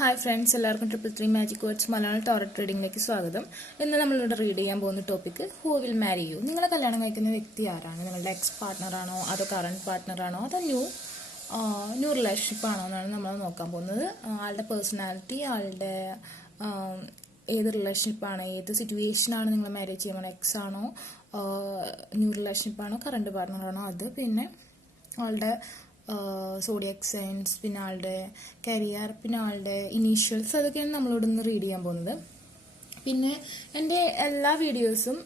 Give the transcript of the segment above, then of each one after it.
Hi friends, എല്ലാവർക്കും 333 magic words Malayalam tarot റീഡിംഗിലേക്ക് സ്വാഗതം. ഇന്ന് നമ്മളിവിടെ റീഡ് ചെയ്യാൻ പോകുന്ന topic who will marry U. നിങ്ങളെ കല്യാണം കഴിക്കുന്ന വ്യക്തി ആരാണ്? നിങ്ങളുടെ എക്സ് പാർട്ട്ണറാണോ, അതോ കറണ്ട് പാർട്ട്ണറാണോ, അതോ ന്യൂ റിലേഷൻഷിപ്പ് ആണോ എന്നാണ് നമ്മൾ നോക്കാൻ പോകുന്നത്. ആളുടെ പേഴ്സണാലിറ്റി, ആളുടെ ഏത് റിലേഷൻഷിപ്പാണ്, ഏത് സിറ്റുവേഷനാണ് നിങ്ങൾ മാരേജ് ചെയ്യുമ്പോൾ, എക്സ് ആണോ, ന്യൂ റിലേഷൻഷിപ്പാണോ, കറണ്ട് പാർട്ട്ണറാണോ, അത് പിന്നെ ആളുടെ സോഡിയക് സൈൻസ്, പിന്നെ ആളുടെ കരിയർ, പിന്നെ ആളുടെ ഇനീഷ്യൽസ്, അതൊക്കെയാണ് നമ്മളോട് ഇന്ന് റീഡ് ചെയ്യാൻ പോകുന്നത്. പിന്നെ എൻ്റെ എല്ലാ വീഡിയോസും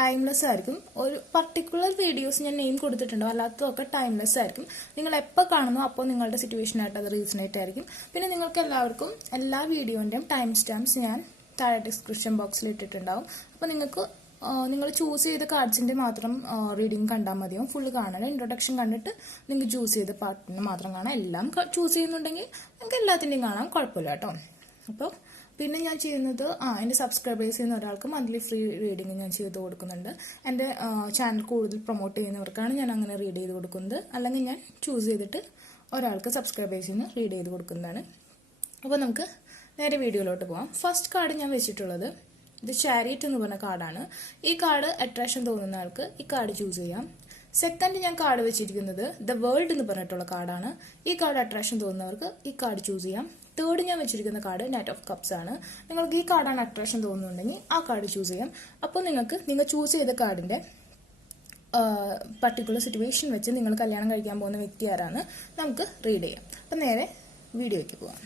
ടൈംലെസ് ആയിരിക്കും. ഒരു പർട്ടിക്കുലർ വീഡിയോസ് ഞാൻ നെയിം കൊടുത്തിട്ടുണ്ടോ, അല്ലാത്തതൊക്കെ ടൈംലെസ് ആയിരിക്കും. നിങ്ങൾ എപ്പോൾ കാണുന്നു അപ്പോൾ നിങ്ങളുടെ സിറ്റുവേഷനായിട്ട് അത് റീസണേറ്റ് ആയിരിക്കും. പിന്നെ നിങ്ങൾക്ക് എല്ലാവർക്കും എല്ലാ വീഡിയോൻ്റെയും ടൈം സ്റ്റാമ്പ്സ് ഞാൻ താഴെ ഡിസ്ക്രിപ്ഷൻ ബോക്സിൽ ഇട്ടിട്ടുണ്ടാവും. അപ്പോൾ നിങ്ങൾക്ക് നിങ്ങൾ ചൂസ് ചെയ്ത കാർഡ്സിൻ്റെ മാത്രം റീഡിങ് കണ്ടാൽ മതിയാവും. ഫുള്ള് കാണണം. ഇൻട്രൊഡക്ഷൻ കണ്ടിട്ട് നിങ്ങൾക്ക് ചൂസ് ചെയ്ത പാർട്ടിന് മാത്രം കാണാം. എല്ലാം ചൂസ് ചെയ്യുന്നുണ്ടെങ്കിൽ നിങ്ങൾക്ക് എല്ലാത്തിൻ്റെയും കാണാം, കുഴപ്പമില്ല കേട്ടോ. അപ്പോൾ പിന്നെ ഞാൻ ചെയ്യുന്നത് എൻ്റെ സബ്സ്ക്രൈബേഴ്സ് ചെയ്യുന്ന ഒരാൾക്ക് മന്ത്ലി ഫ്രീ റീഡിങ് ഞാൻ ചെയ്ത് കൊടുക്കുന്നുണ്ട്. എൻ്റെ ചാനൽ കൂടുതൽ പ്രൊമോട്ട് ചെയ്യുന്നവർക്കാണ് ഞാൻ അങ്ങനെ റീഡ് ചെയ്ത് കൊടുക്കുന്നത്. അല്ലെങ്കിൽ ഞാൻ ചൂസ് ചെയ്തിട്ട് ഒരാൾക്ക് സബ്സ്ക്രൈബേഴ്സിന് റീഡ് ചെയ്ത് കൊടുക്കുന്നതാണ്. അപ്പോൾ നമുക്ക് നേരെ വീഡിയോയിലോട്ട് പോകാം. ഫസ്റ്റ് കാർഡ് ഞാൻ വെച്ചിട്ടുള്ളത് ഇത് ചാരിയറ്റ് എന്ന് പറഞ്ഞ കാർഡാണ്. ഈ കാർഡ് അട്രാക്ഷൻ തോന്നുന്ന ആൾക്ക് ഈ കാർഡ് ചൂസ് ചെയ്യാം. സെക്കൻഡ് ഞാൻ കാർഡ് വെച്ചിരിക്കുന്നത് ദ വേൾഡ് എന്ന് പറഞ്ഞിട്ടുള്ള കാർഡാണ്. ഈ കാർഡ് അട്രാക്ഷൻ തോന്നുന്നവർക്ക് ഈ കാർഡ് ചൂസ് ചെയ്യാം. തേർഡ് ഞാൻ വെച്ചിരിക്കുന്ന കാർഡ് നൈറ്റ് ഓഫ് കപ്സ് ആണ്. നിങ്ങൾക്ക് ഈ കാർഡാണ് അട്രാക്ഷൻ തോന്നുന്നുണ്ടെങ്കിൽ ആ കാർഡ് ചൂസ് ചെയ്യാം. അപ്പോൾ നിങ്ങൾ ചൂസ് ചെയ്ത കാർഡിന്റെ പർട്ടിക്കുലർ സിറ്റുവേഷൻ വെച്ച് നിങ്ങൾ കല്യാണം കഴിക്കാൻ പോകുന്ന വ്യക്തി ആരാണ് നമുക്ക് റീഡ് ചെയ്യാം. അപ്പം നേരെ വീഡിയോയ്ക്ക് പോകാം.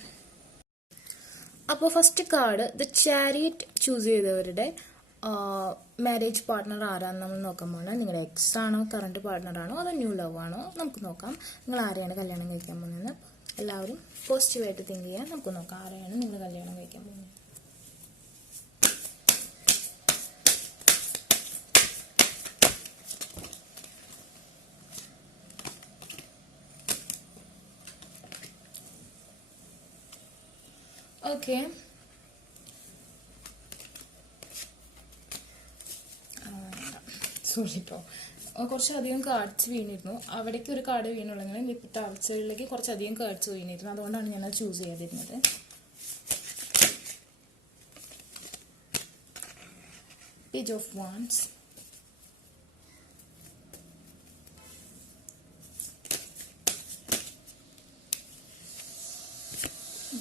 അപ്പോൾ first card the chariot choose ചെയ്തവരുടെ മാരേജ് പാർട്ട്ണർ ആരാന്ന് നമ്മൾ നോക്കാൻ പോകുന്നത്. നിങ്ങളുടെ എക്സ് ആണോ, കറണ്ട് പാർട്ട്ണറാണോ, അതോ ന്യൂ ലവ് ആണോ, നമുക്ക് നോക്കാം. നിങ്ങൾ ആരെയാണ് കല്യാണം കഴിക്കാൻ പോകുന്നത്? എല്ലാവരും പോസിറ്റീവായിട്ട് തിങ്ക് ചെയ്യാൻ നമുക്ക് നോക്കാം. ആരെയാണ് നിങ്ങൾ കല്യാണം കഴിക്കാൻ പോകുന്നത്? ഓക്കെ, സോറി കേട്ടോ, കുറച്ചധികം കാർഡ്സ് വീണിരുന്നു. അവിടേക്ക് ഒരു കാർഡ് വീണുള്ളെങ്കിലും ഇപ്പോഴത്തെ ആഴ്ചകളിലേക്ക് കുറച്ചധികം കാർഡ്സ് വീണിരുന്നു. അതുകൊണ്ടാണ് ഞാനത് ചൂസ് ചെയ്യാതിരുന്നത്. Page of wands,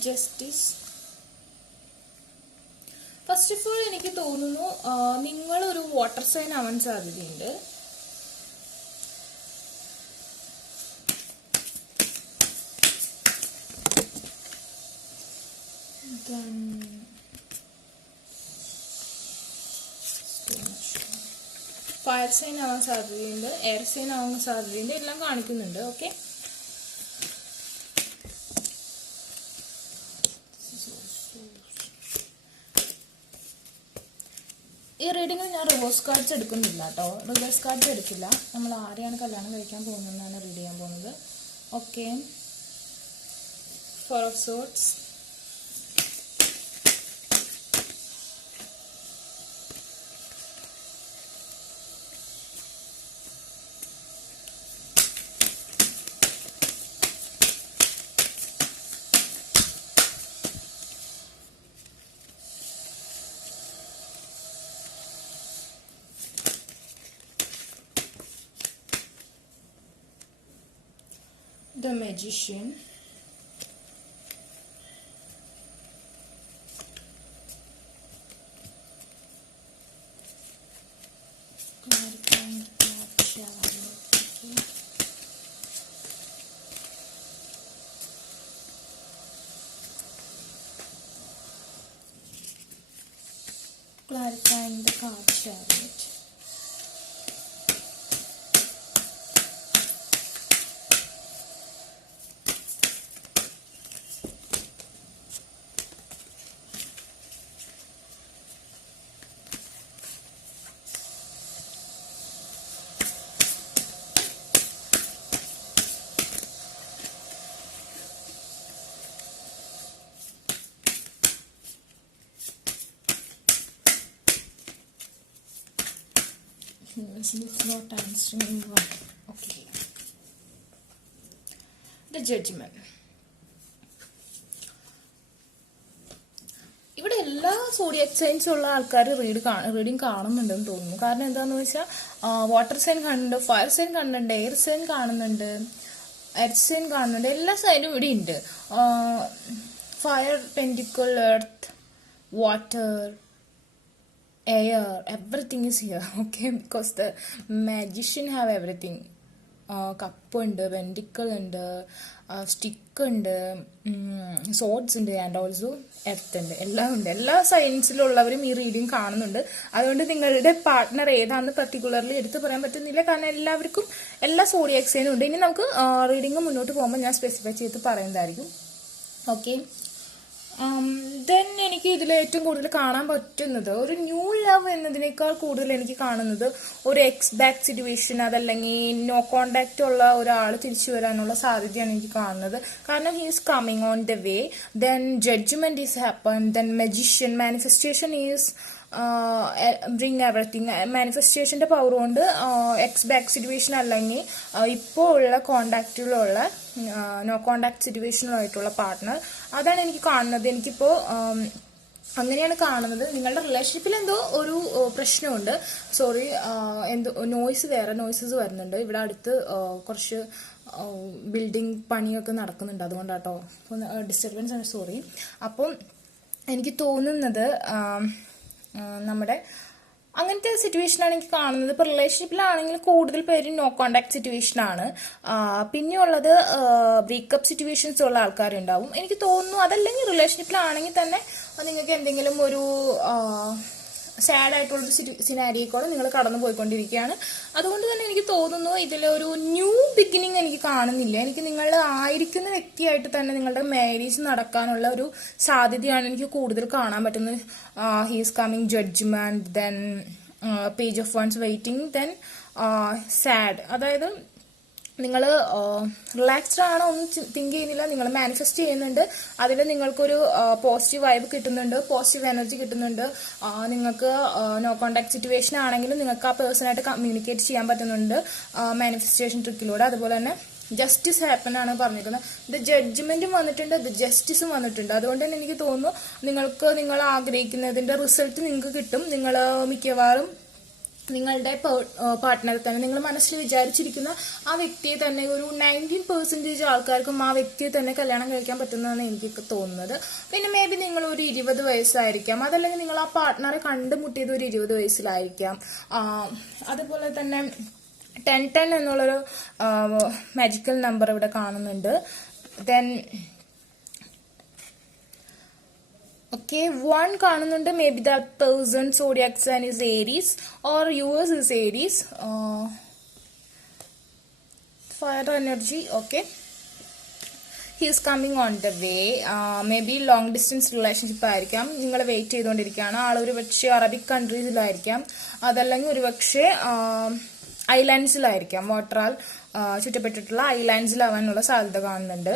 justice. First of all എനിക്ക് തോന്നുന്നു നിങ്ങളൊരു വാട്ടർ സൈൻ ആവാൻ സാധ്യതയുണ്ട്. ഫയർ സൈൻ ആവാൻ സാധ്യതയുണ്ട്, എയർ സൈൻ ആവാൻ സാധ്യതയുണ്ട്, എല്ലാം കാണിക്കുന്നുണ്ട്. ഓക്കെ, ഈ റീഡിങ്ങിൽ ഞാൻ റിവേഴ്സ് കാർഡ്സ് എടുക്കുന്നില്ല കേട്ടോ. റിവേഴ്സ് കാർഡ്സ് എടുക്കില്ല. നമ്മൾ ആരെയാണ് കല്യാണം കഴിക്കാൻ പോകുന്നതെന്നാണ് റീഡ് ചെയ്യാൻ പോകുന്നത്. Okay, four of swords, the magician, clarifying the card chariot. It's not answering what. Okay. The judgment. എല്ലാ സോഡിയക് സൈൻസ് ഉള്ള ആൾക്കാർ റീഡിങ് കാണുന്നുണ്ടെന്ന് തോന്നുന്നു. കാരണം എന്താന്ന് വെച്ചാൽ വാട്ടർ സൈൻ കാണുന്നുണ്ട്, ഫയർ സൈൻ കാണുന്നുണ്ട്, എയർ സൈൻ കാണുന്നുണ്ട്, എർത്ത് സൈൻ കാണുന്നുണ്ട്. എല്ലാ സൈനും ഇവിടെ ഉണ്ട്. Fire, pentacle, earth, water, air, everything is here. Okay, because the magician have everything. Cup ഉണ്ട്, വെൻറ്റിക്കിൾ ഉണ്ട്, സ്റ്റിക്ക് ഉണ്ട്, സോഡ്സ് ഉണ്ട്, ആൻഡ് ഓൾസോ എർത്ത് ഉണ്ട്. എല്ലാം ഉണ്ട്. എല്ലാ സയൻസിലുള്ളവരും ഈ റീഡിങ് കാണുന്നുണ്ട്. അതുകൊണ്ട് നിങ്ങളുടെ പാർട്ട്ണർ ഏതാണെന്ന് പർട്ടിക്കുലർലി എടുത്ത് പറയാൻ പറ്റുന്നില്ല. കാരണം എല്ലാവർക്കും എല്ലാ സോഡിയക് സൈനും ഉണ്ട്. ഇനി നമുക്ക് റീഡിങ് മുന്നോട്ട് പോകുമ്പോൾ ഞാൻ സ്പെസിഫൈ ചെയ്ത് പറയുന്നതായിരിക്കും. ഓക്കെ, ദെൻ എനിക്ക് ഇതിൽ ഏറ്റവും കൂടുതൽ കാണാൻ പറ്റുന്നത് ഒരു ന്യൂ ലവ് എന്നതിനേക്കാൾ കൂടുതൽ എനിക്ക് കാണുന്നത് ഒരു എക്സ് ബാക്ക് സിറ്റുവേഷൻ, അതല്ലെങ്കിൽ നോ കോണ്ടാക്ട് ഉള്ള ഒരാൾ തിരിച്ചു വരാനുള്ള സാധ്യതയാണ് എനിക്ക് കാണുന്നത്. കാരണം he is coming on the way, then judgment is happen, then magician, manifestation is bring everything. മാനിഫെസ്റ്റേഷന്റെ പവർ കൊണ്ട് എക്സ് ബാക്ക് സിറ്റുവേഷൻ അല്ലെങ്കിൽ ഇപ്പോൾ ഉള്ള കോണ്ടാക്റ്റിലുള്ള നോ കോണ്ടാക്ട് സിറ്റുവേഷനിലായിട്ടുള്ള പാർട്ട്ണർ, അതാണ് എനിക്ക് കാണുന്നത്. എനിക്കിപ്പോ അങ്ങനെയാണ് കാണുന്നത്. നിങ്ങളുടെ റിലേഷൻഷിപ്പിൽ എന്തോ ഒരു പ്രശ്നമുണ്ട്. സോറി, എന്തോ വേറെ നോയ്സസ് വരുന്നുണ്ട്. ഇവിടെ അടുത്ത് കുറച്ച് ബിൽഡിംഗ് പണിയൊക്കെ നടക്കുന്നുണ്ട്, അതുകൊണ്ടാട്ടോ ഡിസ്റ്റർബൻസ് ആണ്, സോറി. അപ്പം എനിക്ക് തോന്നുന്നത് നമ്മുടെ അങ്ങനത്തെ സിറ്റുവേഷനാണ് എനിക്ക് കാണുന്നത്. ഇപ്പൊ റിലേഷൻഷിപ്പിലാണെങ്കിൽ കൂടുതൽ പേര് നോ കോണ്ടാക്ട് സിറ്റുവേഷൻ ആണ്. പിന്നെയുള്ളത് ബ്രേക്കപ്പ് സിറ്റുവേഷൻസ് ഉള്ള ആൾക്കാരുണ്ടാവും എനിക്ക് തോന്നുന്നു. അതല്ലെങ്കിൽ റിലേഷൻഷിപ്പിലാണെങ്കിൽ തന്നെ നിങ്ങൾക്ക് എന്തെങ്കിലും ഒരു സാഡ് ആയിട്ടുള്ളൊരു സിനാരിയോടെ നിങ്ങൾ കടന്നു പോയിക്കൊണ്ടിരിക്കുകയാണ്. അതുകൊണ്ട് തന്നെ എനിക്ക് തോന്നുന്നു ഇതിലൊരു ന്യൂ ബിഗിനിങ് എനിക്ക് കാണുന്നില്ല. എനിക്ക് നിങ്ങൾ ആയിരിക്കുന്ന വ്യക്തിയായിട്ട് തന്നെ നിങ്ങളുടെ മാരേജ് നടക്കാനുള്ള ഒരു സാധ്യതയാണ് എനിക്ക് കൂടുതൽ കാണാൻ പറ്റുന്നത്. He's coming judgement, then page of wands waiting, then sad. അതായത് നിങ്ങൾ റിലാക്സ്ഡ് ആണോ ഒന്നും തിങ്ക് ചെയ്യുന്നില്ല, നിങ്ങൾ മാനിഫെസ്റ്റ് ചെയ്യുന്നുണ്ട്. അതിൽ നിങ്ങൾക്കൊരു പോസിറ്റീവ് വൈബ് കിട്ടുന്നുണ്ട്, പോസിറ്റീവ് എനർജി കിട്ടുന്നുണ്ട്. നിങ്ങൾക്ക് നോ കോണ്ടാക്ട് സിറ്റുവേഷൻ ആണെങ്കിലും നിങ്ങൾക്ക് ആ പേഴ്സണായിട്ട് കമ്മ്യൂണിക്കേറ്റ് ചെയ്യാൻ പറ്റുന്നുണ്ട് മാനിഫെസ്റ്റേഷൻ ട്രിക്കിലൂടെ. അതുപോലെ തന്നെ ജസ്റ്റിസ് ഹാപ്പൻ ആണ് പറഞ്ഞിരിക്കുന്നത്. ഇത് ജഡ്ജ്മെന്റും വന്നിട്ടുണ്ട്, ഇത് ജസ്റ്റിസും വന്നിട്ടുണ്ട്. അതുകൊണ്ട് തന്നെ എനിക്ക് തോന്നുന്നു നിങ്ങൾ ആഗ്രഹിക്കുന്നതിന്റെ റിസൾട്ട് നിങ്ങൾക്ക് കിട്ടും. നിങ്ങൾ മിക്കവാറും നിങ്ങളുടെ പാർട്ട്ണറെ തന്നെ നിങ്ങൾ മനസ്സിൽ വിചാരിച്ചിരിക്കുന്ന ആ വ്യക്തിയെ തന്നെ ഒരു 90% ആൾക്കാർക്കും ആ വ്യക്തിയെ തന്നെ കല്യാണം കഴിക്കാൻ പറ്റുന്നതാണ് എനിക്ക് തോന്നുന്നത്. പിന്നെ മേ ബി നിങ്ങൾ ഒരു 20 വയസ്സായിരിക്കാം, അതല്ലെങ്കിൽ നിങ്ങൾ ആ പാർട്ട്ണറെ കണ്ടുമുട്ടിയത് ഒരു 20 വയസ്സിലായിരിക്കാം. അതുപോലെ തന്നെ 1010 എന്നുള്ളൊരു മാജിക്കൽ നമ്പർ ഇവിടെ കാണുന്നുണ്ട്. ദെൻ ഓക്കെ, 1 കാണുന്നുണ്ട്. Maybe that person zodiac sign is Aries or yours is Aries. Fire energy. Okay, he is coming on the way. Maybe long distance relationship ആയിരിക്കാം. നിങ്ങൾ വെയിറ്റ് ചെയ്തുകൊണ്ടിരിക്കുകയാണ്. ആളൊരു പക്ഷേ Arabic കൺട്രീസിലായിരിക്കാം, അതല്ലെങ്കിൽ ഒരുപക്ഷെ ഐലാൻഡ്സിലായിരിക്കാം. വാട്ടറാൽ ചുറ്റപ്പെട്ടിട്ടുള്ള ഐലാൻഡ്സിലാവാനുള്ള സാധ്യത കാണുന്നുണ്ട്.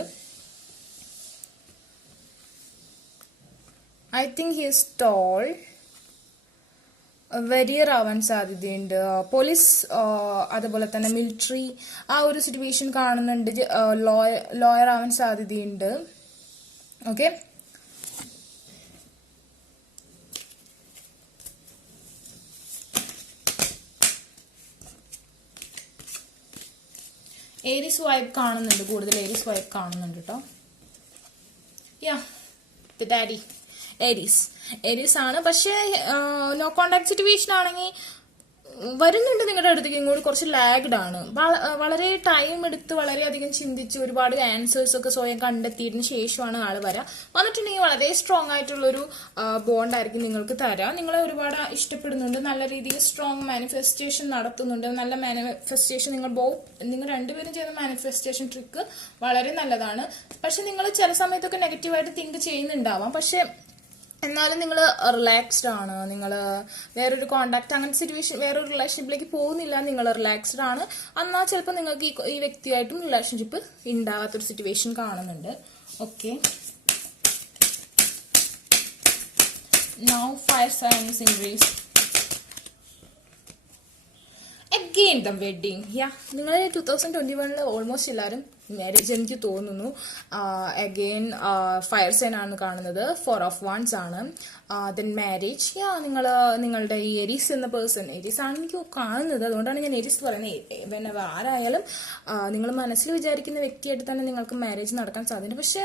I think he is tall. Warrior ആവാൻ സാധ്യതയുണ്ട്. പോലീസ്, അതുപോലെ തന്നെ മിലിറ്ററി, ആ ഒരു സിറ്റുവേഷൻ കാണുന്നുണ്ട്. ലോയർ ആവാൻ സാധ്യതയുണ്ട്. ഓക്കെ, ഏരീസ് വൈബ് കാണുന്നുണ്ട്. കൂടുതൽ ഏരീസ് വൈബ് കാണുന്നുണ്ട് കേട്ടോ. യാ, ദ ഡാഡി ഏരീസ് ആണ്. പക്ഷേ നോ കോണ്ടാക്ട് സിറ്റുവേഷൻ ആണെങ്കിൽ വരുന്നുണ്ട് നിങ്ങളുടെ അടുത്തേക്ക്. ഇങ്ങോട്ട് കുറച്ച് ലാഗ്ഡ് ആണ്. വളരെ ടൈം എടുത്ത് വളരെയധികം ചിന്തിച്ച് ഒരുപാട് ആൻസേഴ്സ് ഒക്കെ സ്വയം കണ്ടെത്തിയതിന് ശേഷമാണ് ആള് വന്നിട്ടുണ്ടെങ്കിൽ വളരെ സ്ട്രോങ് ആയിട്ടുള്ളൊരു ബോണ്ട് ആയിരിക്കും നിങ്ങൾക്ക് തരാം. നിങ്ങളെ ഒരുപാട് ഇഷ്ടപ്പെടുന്നുണ്ട്, നല്ല രീതിയിൽ സ്ട്രോങ് മാനിഫെസ്റ്റേഷൻ നടത്തുന്നുണ്ട്. നല്ല മാനിഫെസ്റ്റേഷൻ നിങ്ങൾ രണ്ടുപേരും ചെയ്യുന്ന മാനിഫെസ്റ്റേഷൻ ട്രിക്ക് വളരെ നല്ലതാണ്. പക്ഷെ നിങ്ങൾ ചില സമയത്തൊക്കെ നെഗറ്റീവായിട്ട് തിങ്ക് ചെയ്യുന്നുണ്ടാവാം. പക്ഷെ എന്നാലും നിങ്ങൾ റിലാക്സ്ഡ് ആണ്. നിങ്ങൾ വേറൊരു കോണ്ടാക്ട് അങ്ങനത്തെ സിറ്റുവേഷൻ വേറൊരു റിലേഷൻഷിപ്പിലേക്ക് പോകുന്നില്ല, നിങ്ങൾ റിലാക്സ്ഡ് ആണ്. എന്നാൽ ചിലപ്പോൾ നിങ്ങൾക്ക് ഈ വ്യക്തിയായിട്ടും റിലേഷൻഷിപ്പ് ഉണ്ടാകാത്തൊരു സിറ്റുവേഷൻ കാണുന്നുണ്ട്. Okay, now fire signs in race. Again the wedding. Yeah, നിങ്ങൾ 2021 ഓൾമോസ്റ്റ് എല്ലാവരും മാരേജ് എനിക്ക് തോന്നുന്നു. അഗെയിൻ ഫയർ സൈൻ ആണ് കാണുന്നത്, 4 of Wands ആണ്. ദെൻ മാരേജ്, നിങ്ങളുടെ ഈ എരീസ് എന്ന പേഴ്സൺ, എരീസ് ആണ് എനിക്ക് കാണുന്നത്, അതുകൊണ്ടാണ് ഞാൻ എരീസ് പറയുന്നത്. ആരായാലും നിങ്ങൾ മനസ്സിൽ വിചാരിക്കുന്ന വ്യക്തിയായിട്ട് തന്നെ നിങ്ങൾക്ക് മാരേജ് നടക്കാൻ സാധ്യത. പക്ഷേ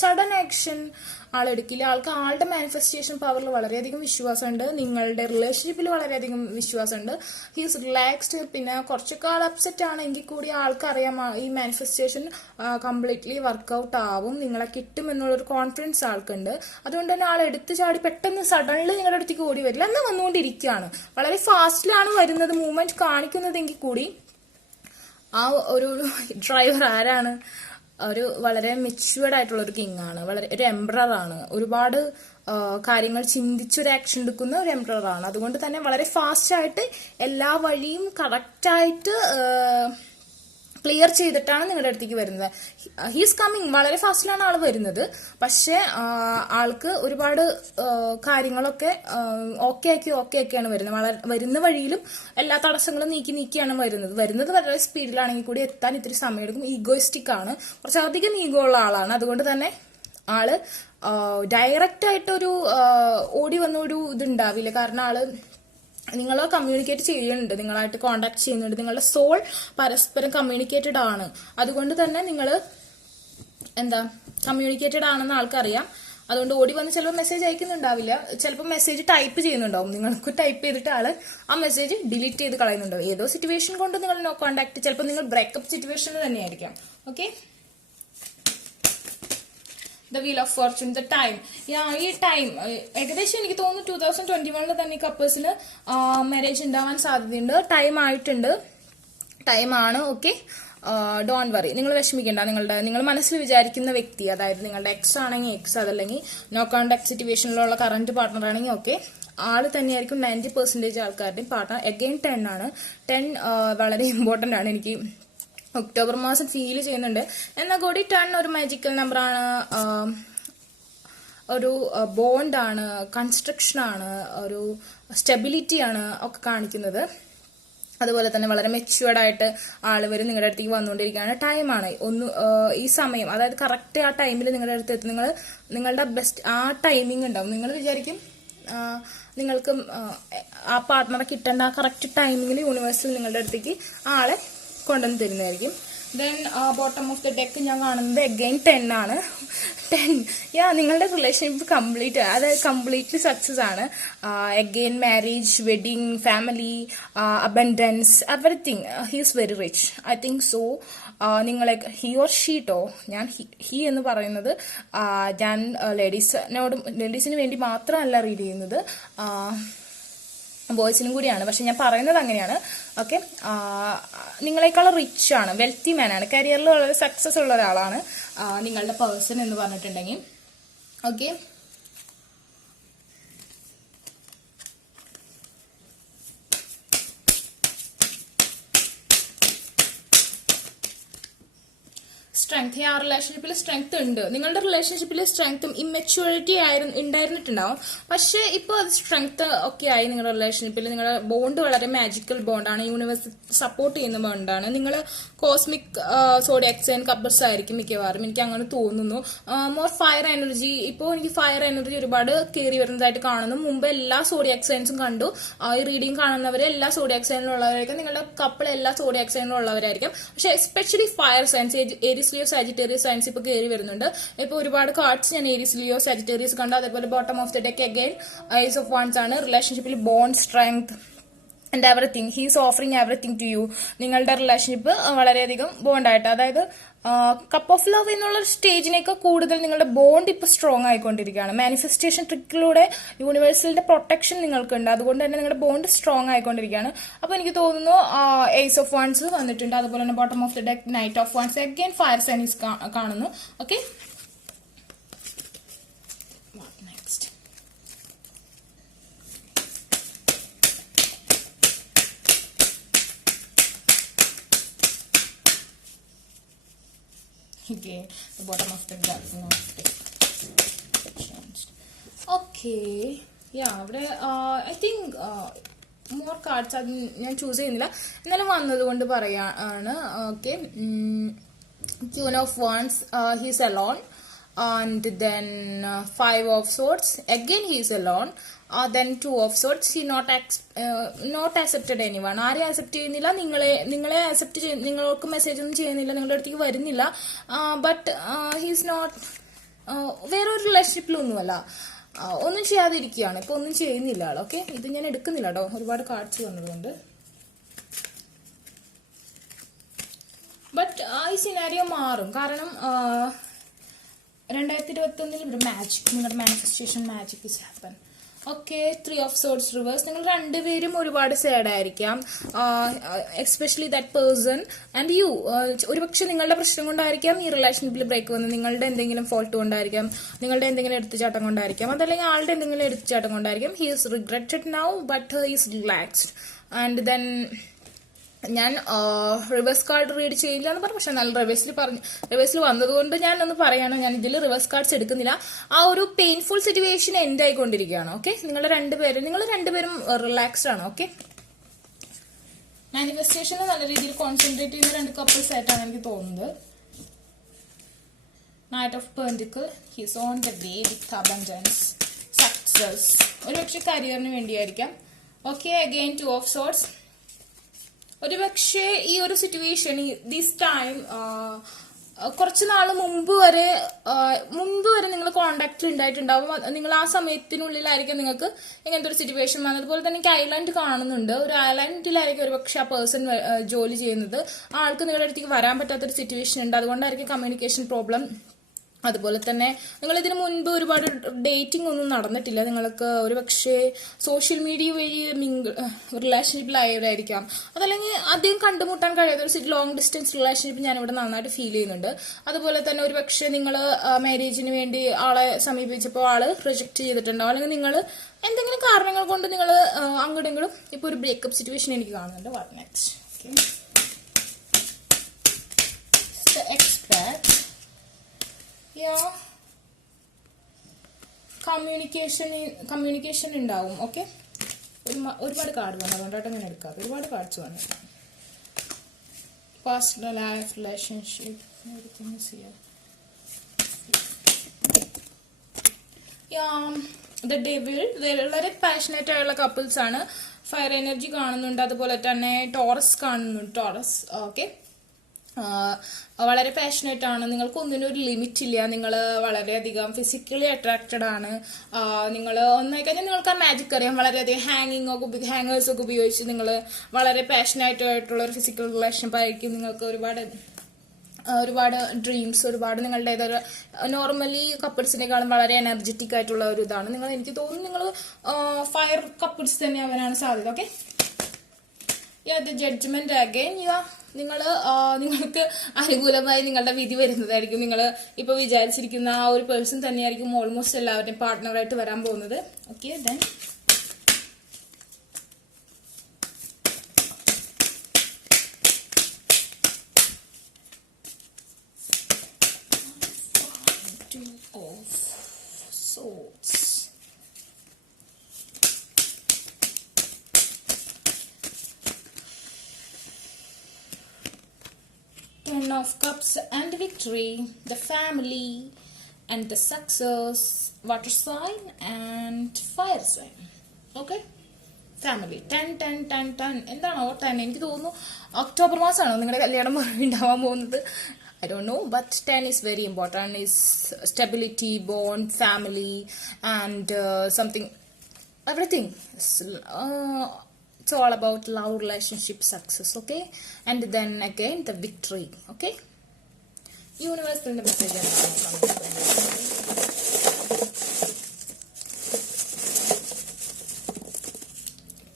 സഡൻ ആക്ഷൻ ആളെടുക്കില്ല. ആളുടെ മാനിഫെസ്റ്റേഷൻ പവറിൽ വളരെയധികം വിശ്വാസമുണ്ട്, നിങ്ങളുടെ റിലേഷൻഷിപ്പിൽ വളരെയധികം വിശ്വാസമുണ്ട്. He's relaxed. പിന്നെ കുറച്ചൊക്കെ ആൾ അപ്സെറ്റ് ആണെങ്കിൽ കൂടി ആൾക്കറിയാം ഈ മാനിഫെസ്റ്റേഷൻ കംപ്ലീറ്റ്ലി വർക്ക്ഔട്ട് ആവും, നിങ്ങളെ കിട്ടും എന്നുള്ളൊരു കോൺഫിഡൻസ് ആൾക്കുണ്ട്. അതുകൊണ്ട് തന്നെ ആൾ എടുത്തു ചാടി പെട്ടെന്ന് സഡൻലി നിങ്ങളുടെ അടുത്തേക്ക് ഓടി വരില്ല, എന്നാൽ വന്നുകൊണ്ടിരിക്കുകയാണ്. വളരെ ഫാസ്റ്റിലാണ് വരുന്നത്, മൂവ്മെന്റ് കാണിക്കുന്നതെങ്കിൽ കൂടി ആ ഒരു ഡ്രൈവർ ആരാണ്? ഒരു വളരെ മെച്യൂർഡ് ആയിട്ടുള്ള ഒരു കിങ് ആണ്, വളരെ ഒരു എംപറർ ആണ്, ഒരുപാട് കാര്യങ്ങൾ ചിന്തിച്ചൊരു ആക്ഷൻ എടുക്കുന്ന ഒരു എംപറർ ആണ്. അതുകൊണ്ട് തന്നെ വളരെ ഫാസ്റ്റ് ആയിട്ട് എല്ലാ വഴിയും കറക്റ്റായിട്ട് ക്ലിയർ ചെയ്തിട്ടാണ് നിങ്ങളുടെ അടുത്തേക്ക് വരുന്നത്. ഹീസ് കമ്മിങ്, വളരെ ഫാസ്റ്റിലാണ് ആൾ വരുന്നത്. പക്ഷെ ആൾക്ക് ഒരുപാട് കാര്യങ്ങളൊക്കെ ഓക്കെ ആക്കിയാണ് വരുന്നത്. വരുന്ന വഴിയിലും എല്ലാ തടസ്സങ്ങളും നീക്കിയാണ് വരുന്നത് വളരെ സ്പീഡിലാണെങ്കിൽ കൂടി എത്താൻ ഇത്തിരി സമയമെടുക്കും. ഈഗോയിസ്റ്റിക് ആണ്, കുറച്ചധികം ഈഗോ ഉള്ള ആളാണ്. അതുകൊണ്ട് തന്നെ ആള് ഡയറക്റ്റ് ആയിട്ടൊരു ഓടി വന്ന ഒരു ഇതുണ്ടാവില്ല. കാരണം ആള് നിങ്ങൾ കമ്മ്യൂണിക്കേറ്റ് ചെയ്യുന്നുണ്ട്, നിങ്ങളായിട്ട് കോണ്ടാക്ട് ചെയ്യുന്നുണ്ട്, നിങ്ങളുടെ സോൾ പരസ്പരം കമ്മ്യൂണിക്കേറ്റഡ് ആണ്. അതുകൊണ്ട് തന്നെ നിങ്ങൾ കമ്മ്യൂണിക്കേറ്റഡ് ആണെന്ന് ആൾക്കറിയാം. അതുകൊണ്ട് ഓടി വന്ന് ചിലപ്പോൾ മെസ്സേജ് അയക്കുന്നുണ്ടാവില്ല, ചിലപ്പോൾ മെസ്സേജ് ടൈപ്പ് ചെയ്യുന്നുണ്ടാവും. നിങ്ങൾക്ക് ടൈപ്പ് ചെയ്തിട്ട് ആള് ആ മെസ്സേജ് ഡിലീറ്റ് ചെയ്ത് കളയുന്നുണ്ടാവും. ഏതോ സിറ്റുവേഷൻ കൊണ്ട് നിങ്ങൾ നോ കോണ്ടാക്ട്, ചിലപ്പോൾ നിങ്ങൾ ബ്രേക്കപ്പ് സിറ്റുവേഷനിൽ തന്നെയായിരിക്കാം. Okay, the wheel of fortune, the time. ഈ ടൈം ഏകദേശം എനിക്ക് തോന്നുന്നു 2021 തന്നെ ഈ കപ്പിൾസിന് മാരേജ് ഉണ്ടാവാൻ സാധ്യതയുണ്ട്. ടൈമാണ്. ഓക്കെ, ഡോൺ വറി, നിങ്ങൾ വിഷമിക്കേണ്ട. നിങ്ങൾ മനസ്സിൽ വിചാരിക്കുന്ന വ്യക്തി, അതായത് നിങ്ങളുടെ എക്സ് ആണെങ്കിൽ എക്സ്, അതല്ലെങ്കിൽ നോ കോണ്ടാക്ട് സിറ്റുവേഷനിലുള്ള കറന്റ് പാർട്ണർ ആണെങ്കിൽ ഓക്കെ, ആള് തന്നെയായിരിക്കും 90% ആൾക്കാരുടെയും പാർട്ണർ. അഗെയിൻ 10 ആണ്. 10 വളരെ ഇമ്പോർട്ടന്റ് ആണ്. എനിക്ക് ഒക്ടോബർ മാസം ഫീൽ ചെയ്യുന്നുണ്ട്. എന്നാൽ കൂടി 10 ഒരു മാജിക്കൽ നമ്പറാണ്, ഒരു ബോണ്ടാണ്, കൺസ്ട്രക്ഷൻ ആണ്, ഒരു സ്റ്റെബിലിറ്റി ആണ് ഒക്കെ കാണിക്കുന്നത്. അതുപോലെ തന്നെ വളരെ മെച്യൂർഡ് ആയിട്ട് ആള് വരും, നിങ്ങളുടെ അടുത്തേക്ക് വന്നുകൊണ്ടിരിക്കുകയാണ്. ടൈമാണ് ഈ സമയം, അതായത് കറക്റ്റ് ആ ടൈമിൽ നിങ്ങളുടെ അടുത്ത് എത്തും. നിങ്ങളുടെ ബെസ്റ്റ് ആ ടൈമിംഗ് ഉണ്ടാവും. നിങ്ങൾ വിചാരിക്കും നിങ്ങൾക്ക് ആ പാർട്ട്ണറെ കിട്ടേണ്ട ആ കറക്റ്റ് ടൈമിങ്ങിൽ യൂണിവേഴ്സിൽ നിങ്ങളുടെ അടുത്തേക്ക് ആളെ കൊണ്ടുവന്ന് തരുന്നതായിരിക്കും. Then bottom of the deck ഞാൻ കാണുന്നത് അഗെയിൻ 10 ആണ്. 10 നിങ്ങളുടെ റിലേഷൻഷിപ്പ് കംപ്ലീറ്റ്ലി സക്സസ് ആണ്. Again marriage, wedding, family, abundance, everything. He is very rich, I think so. നിങ്ങളെ ഹി ഓർ ഷീട്ടോ, ഞാൻ ഹി എന്ന് പറയുന്നത് ഞാൻ ലേഡീസിന് വേണ്ടി മാത്രമല്ല റീഡ് ചെയ്യുന്നത്, ബോയ്സിനും കൂടിയാണ്. പക്ഷെ ഞാൻ പറയുന്നത് അങ്ങനെയാണ്. ഓക്കെ, നിങ്ങളെക്കാൾ റിച്ച് ആണ്, വെൽത്തി മാൻ ആണ്, കരിയറിൽ വളരെ സക്സസ് ഉള്ള ഒരാളാണ് നിങ്ങളുടെ പേഴ്സൺ എന്ന് പറഞ്ഞിട്ടുണ്ടെങ്കിൽ. Okay, strength. ആ റിലേഷൻഷിപ്പിൽ സ്ട്രെങ്ത് ഉണ്ട്. നിങ്ങളുടെ റിലേഷൻഷിപ്പിൽ സ്ട്രെങ്ത്തും ഇമ്മെച്യൂരിറ്റി ഉണ്ടായിരുന്നിട്ടുണ്ടാവും. പക്ഷെ ഇപ്പോൾ അത് സ്ട്രെങ്ത് ഒക്കെ ആയി. നിങ്ങളുടെ റിലേഷൻഷിപ്പിൽ നിങ്ങളുടെ ബോണ്ട് വളരെ മാജിക്കൽ ബോണ്ടാണ്, യൂണിവേഴ്സ് സപ്പോർട്ട് ചെയ്യുന്ന ബോണ്ടാണ്. നിങ്ങൾ കോസ്മിക് സോഡിയാക് സൈൻ കപ്പിൾസ് ആയിരിക്കും മിക്കവാറും, എനിക്ക് അങ്ങനെ തോന്നുന്നു. മോർ ഫയർ എനർജി, ഇപ്പോൾ എനിക്ക് ഫയർ എനർജി ഒരുപാട് കയറി വരുന്നതായിട്ട് കാണുന്നു. മുമ്പ് എല്ലാ സോഡിയാക് സൈൻസും കണ്ടു. ഈ റീഡിംഗ് കാണുന്നവരെ എല്ലാ സോഡിയാക് സൈനിലുള്ളവരായിരിക്കും, നിങ്ങളുടെ കപ്പിൾ എല്ലാ സോഡിയാക് സൈനിലുള്ളവരായിരിക്കും. പക്ഷെ especially fire signs, Aries, Leo, Sagittarius signs ഇപ്പൊ കയറി വരുന്നുണ്ട്. ഇപ്പൊ ഒരുപാട് കാർഡ്സ് ഞാൻ ഏരീസ്, ലിയോ, സാജിറ്റേറിയസ് കണ്ടു. അതേപോലെ bottom of the deck again ace of wands ആണ്. റിലേഷൻഷിപ്പിൽ bond, strength and everything. He's offering everything to you. നിങ്ങളുടെ റിലേഷൻഷിപ്പ് വളരെയധികം ബോണ്ടായിട്ട്, അതായത് കപ്പ് ഓഫ് ലവ് എന്നുള്ള സ്റ്റേജിനേക്കാൾ കൂടുതൽ നിങ്ങളുടെ ബോണ്ട് ഇപ്പൊ സ്ട്രോങ് ആയിക്കൊണ്ടിരിക്കുകയാണ്. മാനിഫെസ്റ്റേഷൻ ട്രിക്കിലൂടെ യൂണിവേഴ്സലിന്റെ പ്രൊട്ടക്ഷൻ നിങ്ങൾക്കുണ്ട്. അതുകൊണ്ട് തന്നെ നിങ്ങളുടെ ബോണ്ട് സ്ട്രോങ് ആയിക്കൊണ്ടിരിക്കുകയാണ്. അപ്പൊ എനിക്ക് തോന്നുന്നു ഏസ് ഓഫ് വാൻഡ്സ് വന്നിട്ടുണ്ട്. അതുപോലെ തന്നെ bottom of the deck knight of wands, again fire signs കാണുന്നു. Okay, again the bottom of the deck. Okay, അവിടെ ഐ തിങ്ക് മോർ കാർഡ്സ് അത് ഞാൻ ചൂസ് ചെയ്യുന്നില്ല, എന്നാലും വന്നതുകൊണ്ട് പറയാണ്. Okay, Queen of Wands, he's alone. And then Five of Swords, again he is alone. Then Two of Swords, he not accepted anyone. ആരെയും accept ചെയ്യുന്നില്ല, നിങ്ങളെ അക്സെപ്റ്റ് ചെയ്യ, നിങ്ങൾക്ക് മെസ്സേജ് ഒന്നും ചെയ്യുന്നില്ല, നിങ്ങളുടെ അടുത്തേക്ക് വരുന്നില്ല. ബട്ട് ഹീസ് നോട്ട്, വേറൊരു റിലേഷൻഷിപ്പിലൊന്നുമല്ല, ഒന്നും ചെയ്യാതിരിക്കുകയാണ്, ഇപ്പൊ ഒന്നും ചെയ്യുന്നില്ല ആൾ. ഓക്കെ, ഇത് ഞാൻ എടുക്കുന്നില്ല കേട്ടോ, ഒരുപാട് കാർഡ്സ് വന്നതുകൊണ്ട്. ബട്ട് ഈ സിനാരിയോ മാറും, കാരണം 2021 ഒരു മാജിക്, നിങ്ങളുടെ manifestation magic is happen. Okay, three of swords reverse. നിങ്ങൾ രണ്ടുപേരും ഒരുപാട് സാഡ് ആയിരിക്കാം, especially that person and you. ഒരുപക്ഷെ നിങ്ങളുടെ പ്രശ്നം കൊണ്ടായിരിക്കാം ഈ റിലേഷൻഷിപ്പിൽ ബ്രേക്ക് വന്നത്, നിങ്ങളുടെ എന്തെങ്കിലും ഫോൾട്ട് കൊണ്ടായിരിക്കാം, നിങ്ങളുടെ എന്തെങ്കിലും എടുത്തുചാട്ടം കൊണ്ടായിരിക്കാം, അതല്ലെങ്കിൽ ആളുടെ എന്തെങ്കിലും എടുത്തുചാട്ടം കൊണ്ടായിരിക്കാം. He is regretted now but he is relaxed. And then ഞാൻ റിവേഴ്സ് കാർഡ് റീഡ് ചെയ്യില്ല എന്ന് പറഞ്ഞു, പക്ഷെ നല്ല റിവേഴ്സിൽ വന്നതുകൊണ്ട് ഞാൻ ഒന്ന് പറയാണ്, ഞാൻ ഇതിൽ റിവേഴ്സ് കാർഡ്സ് എടുക്കുന്നില്ല. ആ ഒരു പെയിൻഫുൾ സിറ്റുവേഷൻ എൻഡ് ആയിക്കൊണ്ടിരിക്കുകയാണ്. ഓക്കെ, നിങ്ങൾ രണ്ടുപേരും റിലാക്സ്ഡ് ആണ്. ഓക്കെ, മാനിഫെസ്റ്റേഷന് നല്ല രീതിയിൽ കോൺസെൻട്രേറ്റ് ചെയ്യുന്ന രണ്ട് കപ്പിൾസ് ആയിട്ടാണ് എനിക്ക് തോന്നുന്നത്. Knight of pentacle, he's on the way with abundance, success, ഒരുപക്ഷെ കരിയറിന് വേണ്ടിയായിരിക്കാം. Okay, again two of swords. ഒരുപക്ഷെ ഈ ഒരു സിറ്റുവേഷൻ ദിസ് ടൈം കുറച്ച് നാള് മുമ്പ് വരെ നിങ്ങൾ കോണ്ടാക്റ്റിൽ ഉണ്ടായിട്ടുണ്ടാവും. നിങ്ങൾ ആ സമയത്തിനുള്ളിലായിരിക്കും നിങ്ങൾക്ക് ഇങ്ങനത്തെ ഒരു സിറ്റുവേഷൻ വന്നത്. അതുപോലെ തന്നെ എനിക്ക് ഐലൻഡ് കാണുന്നുണ്ട്, ഒരു ഐലൻഡിലായിരിക്കും ഒരുപക്ഷെ ആ പേഴ്സൺ ജോലി ചെയ്യുന്നത്. ആൾക്ക് നിങ്ങളുടെ അടുത്തേക്ക് വരാൻ പറ്റാത്തൊരു സിറ്റുവേഷൻ ഉണ്ട്, അതുകൊണ്ടായിരിക്കും കമ്മ്യൂണിക്കേഷൻ പ്രോബ്ലം. അതുപോലെ തന്നെ നിങ്ങൾ ഇതിനു മുൻപ് ഒരുപാട് ഡേറ്റിംഗ് ഒന്നും നടന്നിട്ടില്ല, നിങ്ങൾക്ക് ഒരുപക്ഷെ സോഷ്യൽ മീഡിയ വഴി റിലേഷൻഷിപ്പിലായവരായിരിക്കാം, അതല്ലെങ്കിൽ അധികം കണ്ടുമുട്ടാൻ കഴിയാത്ത ഒരു ലോങ് ഡിസ്റ്റൻസ് റിലേഷൻഷിപ്പ് ഞാനിവിടെ നന്നായിട്ട് ഫീൽ ചെയ്യുന്നുണ്ട്. അതുപോലെ തന്നെ ഒരുപക്ഷെ നിങ്ങൾ മാരേജിന് വേണ്ടി ആളെ സമീപിച്ചപ്പോൾ ആള് റിജക്ട് ചെയ്തിട്ടുണ്ടാവും, അല്ലെങ്കിൽ നിങ്ങൾ എന്തെങ്കിലും കാരണങ്ങൾ കൊണ്ട് നിങ്ങൾ അങ്ങോട്ടെങ്കിലും ഇപ്പൊ ഒരു ബ്രേക്കപ്പ് സിറ്റുവേഷൻ എനിക്ക് കാണുന്നുണ്ട്. What next? എക്സ്പെർട്ട്, കമ്മ്യൂണിക്കേഷൻ ഉണ്ടാവും. ഓക്കെ, ഒരുപാട് കാർഡ് വന്നു, അതുകൊണ്ടായിട്ട് അങ്ങനെ എടുക്കാതെ ഒരുപാട് കാർഡ്സ് വന്നു. Personal life, relationship, everything is here. The devil, വളരെ പാഷനേറ്റ് ആയുള്ള കപ്പിൾസ് ആണ്. ഫയർ എനർജി കാണുന്നുണ്ട്, അതുപോലെ തന്നെ ടോറസ് കാണുന്നുണ്ട്. ടോറസ്, ഓക്കെ, വളരെ പാഷനേറ്റ് ആണ്, നിങ്ങൾക്ക് ഒന്നിനും ഒരു ലിമിറ്റ് ഇല്ല, നിങ്ങൾ വളരെയധികം ഫിസിക്കലി അട്രാക്റ്റഡ് ആണ്. നിങ്ങൾ ഒന്നായി കഴിഞ്ഞാൽ നിങ്ങൾക്ക് ആ മാജിക് അറിയാം, വളരെയധികം ഹാങ്ങേഴ്സ് ഒക്കെ ഉപയോഗിച്ച് നിങ്ങൾ വളരെ പാഷനേറ്റ് ആയിട്ടുള്ള ഒരു ഫിസിക്കൽ റിലേഷൻഷിപ്പ് ആയിരിക്കും. നിങ്ങൾക്ക് ഒരുപാട് ഡ്രീംസ്, ഒരുപാട് നിങ്ങളുടേതൊരു നോർമലി കപ്പിൾസിനേക്കാളും വളരെ എനർജറ്റിക് ആയിട്ടുള്ള ഒരു ഇതാണ് നിങ്ങൾ. എനിക്ക് തോന്നുന്നു നിങ്ങൾ ഫയർ കപ്പിൾസ് തന്നെ അവരാണ് സാധ്യത. Okay, the judgement again. നിങ്ങൾക്ക് അനുകൂലമായി നിങ്ങളുടെ വിധി വരുന്നതായിരിക്കും. നിങ്ങൾ ഇപ്പൊ വിചാരിച്ചിരിക്കുന്ന ആ ഒരു പേഴ്സൺ തന്നെയായിരിക്കും ഓൾമോസ്റ്റ് എല്ലാവരുടെയും പാർട്ട്ണറായിട്ട് വരാൻ പോകുന്നത്. Okay, then Ten of Cups and victory, the family and the success, water sign and fire sign. Okay, family 10 എന്താണോ 10? എനിക്ക് തോന്നുന്നു ഒക്ടോബർ മാസമാണോ നിങ്ങളുടെ കല്യാണം ഉണ്ടാവാൻ പോകുന്നത്. I don't know, but 10 is very important. Is stability, bond, family, and something, everything. It's all about love, relationship, success. Okay, and then again the victory. Okay, universal message.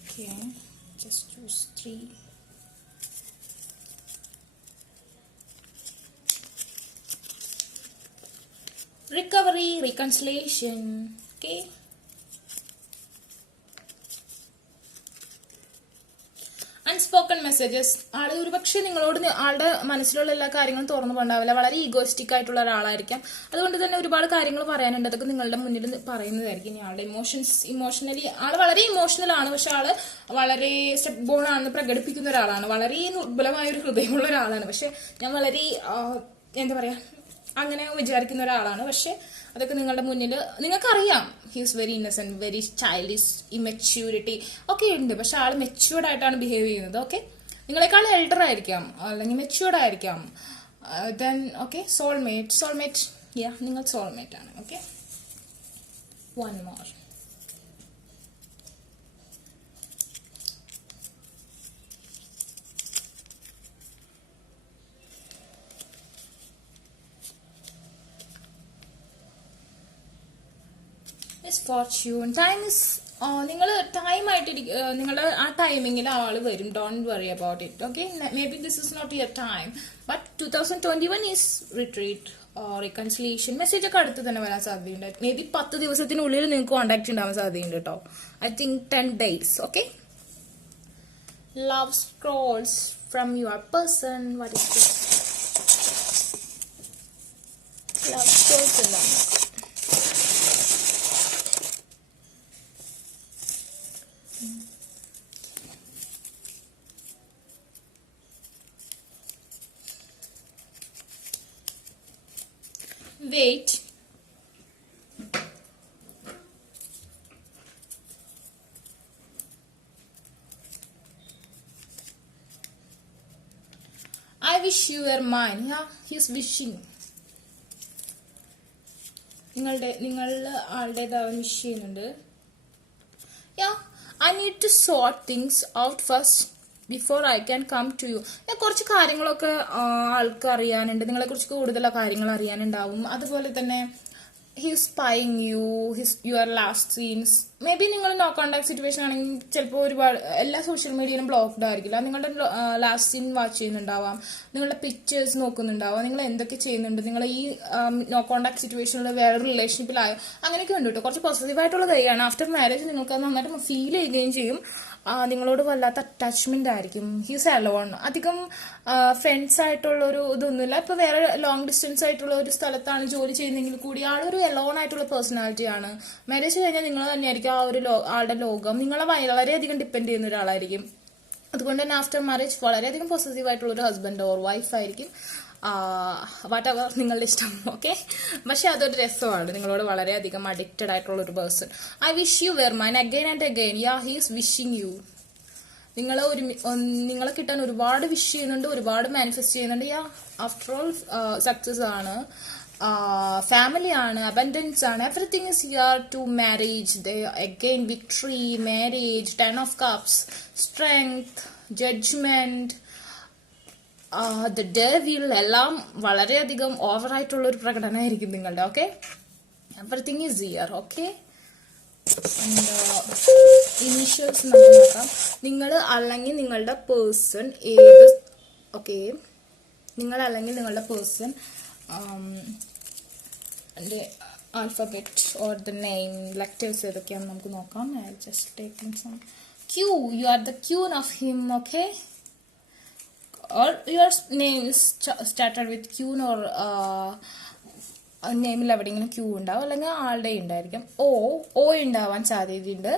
Okay, just choose 3. Recovery, reconciliation. Okay, unspoken messages. ആള് ഒരുപക്ഷെ നിങ്ങളോട് ആളുടെ മനസ്സിലുള്ള എല്ലാ കാര്യങ്ങളും തുറന്നു പോണ്ടാവില്ല, വളരെ egoistic ആയിട്ടുള്ള ഒരാളായിരിക്കാം. അതുകൊണ്ട് തന്നെ ഒരുപാട് കാര്യങ്ങൾ പറയാനുണ്ട്, അതൊക്കെ നിങ്ങളുടെ മുന്നിൽ പറയുന്നതായിരിക്കും. ഇനി ആളുടെ ഇമോഷണലി ആള് വളരെ ഇമോഷണൽ ആണ്, പക്ഷെ ആള് വളരെ സ്റ്റെപ്പ് ബോൺ ആണെന്ന് പ്രകടിപ്പിക്കുന്ന ഒരാളാണ്. വളരെ ദുർബലമായ ഒരു ഹൃദയമുള്ള ഒരാളാണ്. പക്ഷെ ഞാൻ വളരെ എന്താ പറയാ, അങ്ങനെ വിചാരിക്കുന്ന ഒരാളാണ്. പക്ഷെ അതൊക്കെ നിങ്ങളുടെ മുന്നിൽ നിങ്ങൾക്കറിയാം he's very innocent, very childish, immaturity ഒക്കെ ഉണ്ട്. പക്ഷെ ആൾ മെച്യൂർഡ് ആയിട്ടാണ് ബിഹേവ് ചെയ്യുന്നത്. ഓക്കെ, നിങ്ങളെക്കാൾ എൽഡർ ആയിരിക്കാം അല്ലെങ്കിൽ മെച്യൂർഡ് ആയിരിക്കാം. ദെൻ ഓക്കെ, സോൾമേറ്റ് യാ, നിങ്ങൾ സോൾമേറ്റ് ആണ്. Okay, one more. Fortune, time is, നിങ്ങൾ ടൈം ആയിട്ട് നിങ്ങളുടെ ആ ടൈമിങ്ങിൽ ആൾ വരും. Don't worry about it. Okay, maybe this is not your time, but 2021 is retreat reconciliation message ഒക്കെ അടുത്ത് തന്നെ വരാൻ സാധ്യതയുണ്ട്. മേ ബി 10 ദിവസത്തിനുള്ളിൽ നിങ്ങൾക്ക് കോൺടാക്ട് ഉണ്ടാവാൻ സാധ്യതയുണ്ട് കേട്ടോ. I think 10 days. Okay, love scrolls from your person. What is this? Love scrolls എന്താണ്? Wait. I wish you were mine. Yeah, he's wishing. നിങ്ങളുടെ ആളുടേത് അവൻ വിഷ് ചെയ്യുന്നുണ്ട്. Yeah, I need to sort things out first before I can come to you. കുറച്ച് കാര്യങ്ങളൊക്കെ ആൾക്ക് അറിയാനുണ്ട്, നിങ്ങളെ കുറിച്ച് കൂടുതൽ കാര്യങ്ങൾ അറിയാനുണ്ടാവും. അതുപോലെ തന്നെ his spying you, your last seens. Maybe നിങ്ങൾ നോ കോണ്ടാക്ട് സിറ്റുവേഷൻ ആണെങ്കിൽ ചിലപ്പോൾ ഒരുപാട് എല്ലാ സോഷ്യൽ മീഡിയയിലും ബ്ലോക്ക്ഡ് ആയിരിക്കില്ല. നിങ്ങളുടെ ലാസ്റ്റ് സീൻ വാച്ച് ചെയ്യുന്നുണ്ടാവാം, നിങ്ങളുടെ പിക്ചേഴ്സ് നോക്കുന്നുണ്ടാവാം, നിങ്ങൾ എന്തൊക്കെ ചെയ്യുന്നുണ്ട്, നിങ്ങൾ ഈ നോ കോണ്ടാക്ട് സിറ്റുവേഷനിൽ വേറെ റിലേഷൻഷിപ്പിലായോ, അങ്ങനെയൊക്കെ ഉണ്ട് കേട്ടോ. കുറച്ച് പോസിറ്റീവായിട്ടുള്ള കാര്യമാണ്. ആഫ്റ്റർ മാരേജ് നിങ്ങൾക്ക് അത് നന്നായിട്ട് ഫീൽ ചെയ്യുകയും ചെയ്യും. നിങ്ങളോട് വല്ലാത്ത അറ്റാച്ച്മെന്റ് ആയിരിക്കും. He's alone. അധികം ഫ്രണ്ട്സ് ആയിട്ടുള്ള ഒരു ഇതൊന്നുമില്ല. ഇപ്പൊ വേറെ ലോങ് ഡിസ്റ്റൻസ് ആയിട്ടുള്ള ഒരു സ്ഥലത്താണ് ജോലി ചെയ്യുന്നതെങ്കിൽ കൂടി ആളൊരു അലോൺ ആയിട്ടുള്ള പേഴ്സണാലിറ്റിയാണ്. മാരേജ് കഴിഞ്ഞാൽ നിങ്ങൾ തന്നെയായിരിക്കും ആ ഒരു ആളുടെ ലോകം. നിങ്ങളെ വളരെയധികം ഡിപ്പെൻഡ് ചെയ്യുന്ന ഒരാളായിരിക്കും. അതുകൊണ്ട് തന്നെ ആഫ്റ്റർ മാരേജ് വളരെയധികം പോസിറ്റീവ് ആയിട്ടുള്ള ഒരു ഹസ്ബൻഡ് ഓർ വൈഫ് ആയിരിക്കും. വാട്ട് എവർ നിങ്ങളുടെ ഇഷ്ടം. ഓക്കെ, പക്ഷെ അതൊരു രസമാണ്. നിങ്ങളോട് വളരെയധികം അഡിക്റ്റഡ് ആയിട്ടുള്ള ഒരു person. I wish you were mine again and again. Yeah, he's wishing you. നിങ്ങളെ കിട്ടാൻ ഒരുപാട് വിഷ് ചെയ്യുന്നുണ്ട്, ഒരുപാട് മാനിഫെസ്റ്റ് ചെയ്യുന്നുണ്ട്. യാ, ആഫ്റ്റർ ഓൾ സക്സസ് ആണ്, ഫാമിലി ആണ്, അബൻഡൻസ് ആണ്. Everything is here to marriage. Again victory, marriage, 10 of cups, strength, judgement, the devil. എല്ലാം വളരെയധികം ഓവറായിട്ടുള്ള ഒരു പ്രകടനമായിരിക്കും നിങ്ങളുടെ. Okay, everything is here. Okay, initials നമുക്ക് നോക്കാം. നിങ്ങൾ അല്ലെങ്കിൽ നിങ്ങളുടെ പേഴ്സൺ ഏത്, ഓക്കെ, നിങ്ങൾ അല്ലെങ്കിൽ നിങ്ങളുടെ person alphabet or the name letters ഏതൊക്കെയാണെന്ന് നമുക്ക് നോക്കാം. I just taking some. Q, you are the queen of him. Okay, or your name is started with Q or നെയിമിൽ എവിടെയെങ്കിലും ക്യൂ ഉണ്ടാവും, അല്ലെങ്കിൽ ആളുടെ ഉണ്ടായിരിക്കും. ഓ ഉണ്ടാവാൻ സാധ്യതയുണ്ട്.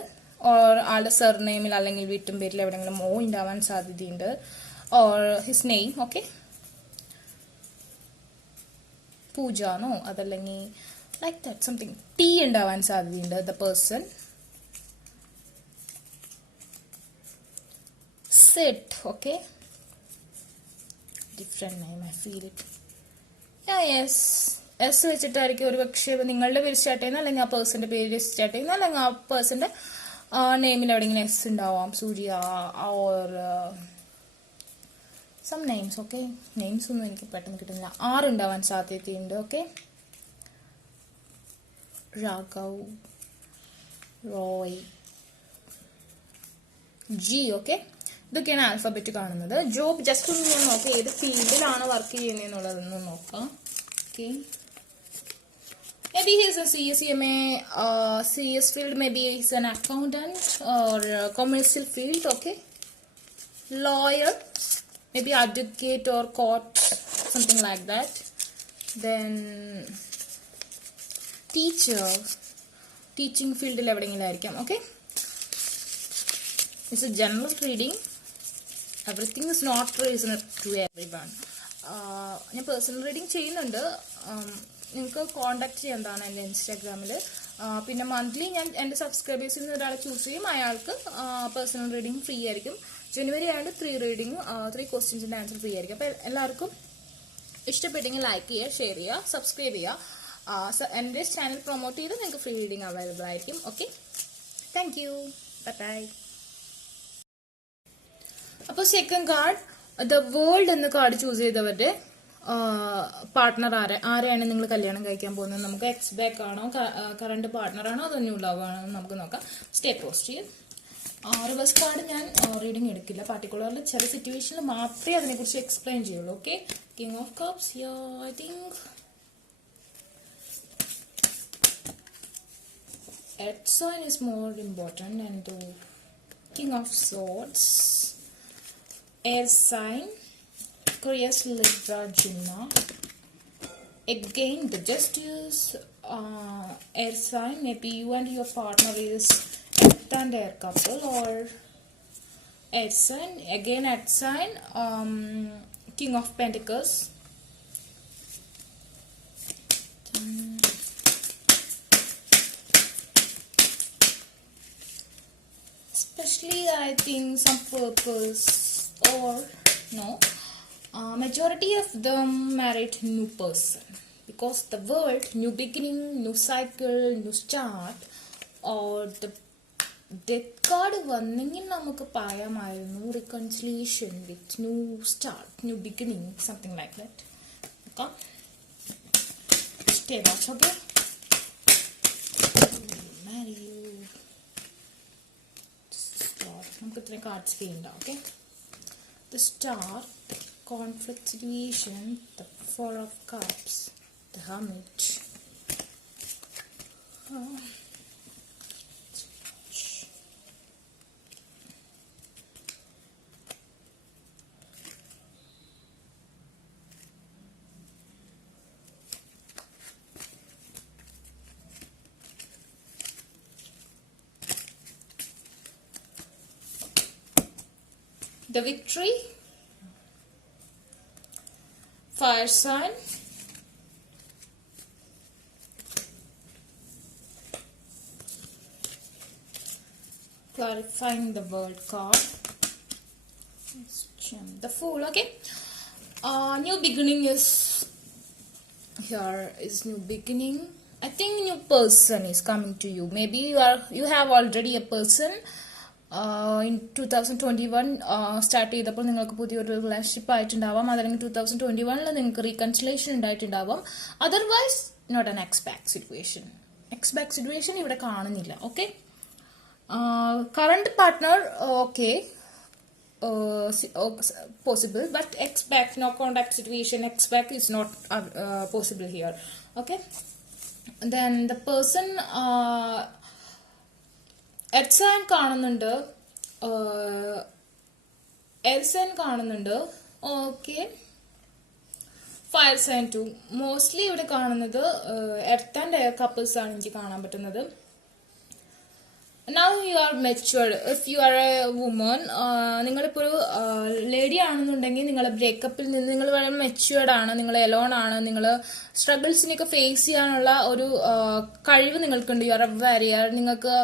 ഓർ ആളുടെ സർനെയിമിൽ അല്ലെങ്കിൽ വീട്ടും പേരിൽ എവിടെയെങ്കിലും ഓ ഉണ്ടാവാൻ സാധ്യതയുണ്ട്. Or his name. ഓക്കെ, പൂജാന്നോ അതല്ലെങ്കിൽ ലൈക്ക് ദാറ്റ് സംതിങ്. ടി ഉണ്ടാവാൻ സാധ്യതയുണ്ട്. The person. Set. Okay, different name. I feel it. S വെച്ചിട്ടായിരിക്കും ഒരു പക്ഷേ നിങ്ങളുടെ പേര് സ്റ്റാർട്ട് ചെയ്യുന്നത്, അല്ലെങ്കിൽ ആ പേഴ്സന്റെ പേര് സ്റ്റാർട്ട് ചെയ്യുന്നത്, അല്ലെങ്കിൽ ആ പേഴ്സന്റെ നെയിമിൽ എവിടെയെങ്കിലും എസ് ഉണ്ടാവാം. Surya or some names. Okay, names ഒന്നും എനിക്ക് പെട്ടെന്ന് കിട്ടുന്നില്ല. ഉണ്ടാവാൻ സാധ്യതയുണ്ട്. Okay, Raghav, Roy, G. Okay, ഇതൊക്കെയാണ് ആൽഫബറ്റ് കാണുന്നത്. ജോബ് ജസ്റ്റ് ഒന്ന് ഞാൻ നോക്കാം ഏത് ഫീൽഡിലാണ് വർക്ക് ചെയ്യുന്നതെന്നുള്ളതൊന്ന് നോക്കാം. Okay, maybe he's a CSMA, CS field, maybe he's an accountant or commercial field. Okay, lawyer, maybe advocate or court, something like that. Then teaching field എവിടെയെങ്കിലും ആയിരിക്കാം. Okay, it's a general reading. Everything is not reasonable to everyone. ഞാൻ personal reading ചെയ്യുന്നുണ്ട്. നിങ്ങൾക്ക് contact ചെയ്യാവുന്നതാണ് എൻ്റെ ഇൻസ്റ്റാഗ്രാമിൽ. പിന്നെ monthly ഞാൻ എൻ്റെ സബ്സ്ക്രൈബേഴ്സിൽ നിന്ന് ഒരാളെ ചൂസ് ചെയ്യും. അയാൾക്ക് പേഴ്സണൽ റീഡിങ് ഫ്രീ ആയിരിക്കും. ജനുവരി ആയതുകൊണ്ട് 3 ക്വസ്റ്റ്യൻസിൻ്റെ ആൻസർ ഫ്രീ ആയിരിക്കും. അപ്പോൾ എല്ലാവർക്കും ഇഷ്ടപ്പെട്ടെങ്കിൽ ലൈക്ക് ചെയ്യുക, ഷെയർ ചെയ്യുക, സബ്സ്ക്രൈബ് ചെയ്യുക. എൻ്റെ ചാനൽ പ്രൊമോട്ട് ചെയ്ത് നിങ്ങൾക്ക് ഫ്രീ റീഡിങ് അവൈലബിൾ ആയിരിക്കും. Okay, thank you, bye. അപ്പോൾ സെക്കൻഡ് കാർഡ്, ദ വേൾഡ് എന്ന കാർഡ് ചൂസ് ചെയ്തവരുടെ പാർട്ട്ണർ ആരെയാണ് നിങ്ങൾ കല്യാണം കഴിക്കാൻ പോകുന്നത്? നമുക്ക് എക്സ് ബാക്ക് ആണോ, കറണ്ട് പാർട്ട്ണർ ആണോ, അതോ ന്യൂ ലവ് ആണോ നമുക്ക് നോക്കാം. Stay positive. റിവേഴ്സ് കാർഡ് ഞാൻ റീഡിങ് എടുക്കില്ല. പാർട്ടിക്കുലർലി ചില സിറ്റുവേഷനിൽ മാത്രമേ അതിനെക്കുറിച്ച് എക്സ്പ്ലെയിൻ ചെയ്യുള്ളൂ. Okay, king of cups, I think earth sign is more important, and the king of swords, air sign, Aquarius, Libra, Gemini. Again the justice, air sign. Maybe you and your partner is earth and air couple, or air sign. Again earth sign, king of pentacles. Especially I think some purpose, or no, majority of them married new person, because the world, new beginning, new cycle, new start, or the death card വന്നെങ്കിൽ നമുക്ക് പറയാമായിരുന്നു reconciliation with new start, new beginning, something like that. Okay, stay watchable. Marry you. നമുക്ക് ഇത്രയും cards ചെയ്യുന്നുണ്ടാവും. Okay, the star, the conflict situation, the four of cups, the hermit. The victory, fire sign, clarifying the world card, the fool. Okay, new beginning is here. Is new beginning. I think new person is coming to you. Maybe you have already a person. In 2021 start ചെയ്തപ്പോൾ നിങ്ങൾക്ക് പുതിയൊരു relationship ആയിട്ടുണ്ടാവാം. അതല്ലെങ്കിൽ 2021 നിങ്ങൾക്ക് reconciliation ഉണ്ടായിട്ടുണ്ടാവാം. Otherwise not an ex back situation. Ex back situation ഇവിടെ കാണുന്നില്ല. Okay, current partner okay possible, but ex-back, no contact situation, ex-back is not possible here. Okay, then the person earth sign കാണുന്നുണ്ട്, എയർ സൈൻ കാണുന്നുണ്ട്. Okay, fire sign too. Mostly ഇവിടെ കാണുന്നത് earth and air couples ആണ് എനിക്ക് കാണാൻ പറ്റുന്നത്. Now you are matured. If you are a woman, നിങ്ങളിപ്പോൾ ഒരു ലേഡി ആണെന്നുണ്ടെങ്കിൽ നിങ്ങൾ ബ്രേക്കപ്പിൽ നിന്ന് നിങ്ങൾ വളരെ മെച്യൂർഡ് ആണ്, നിങ്ങൾ എലോൺ ആണ്, നിങ്ങൾ സ്ട്രഗിൾസിനെയൊക്കെ ഫേസ് ചെയ്യാനുള്ള ഒരു കഴിവ് നിങ്ങൾക്കുണ്ട്. You are a warrior. നിങ്ങൾക്ക്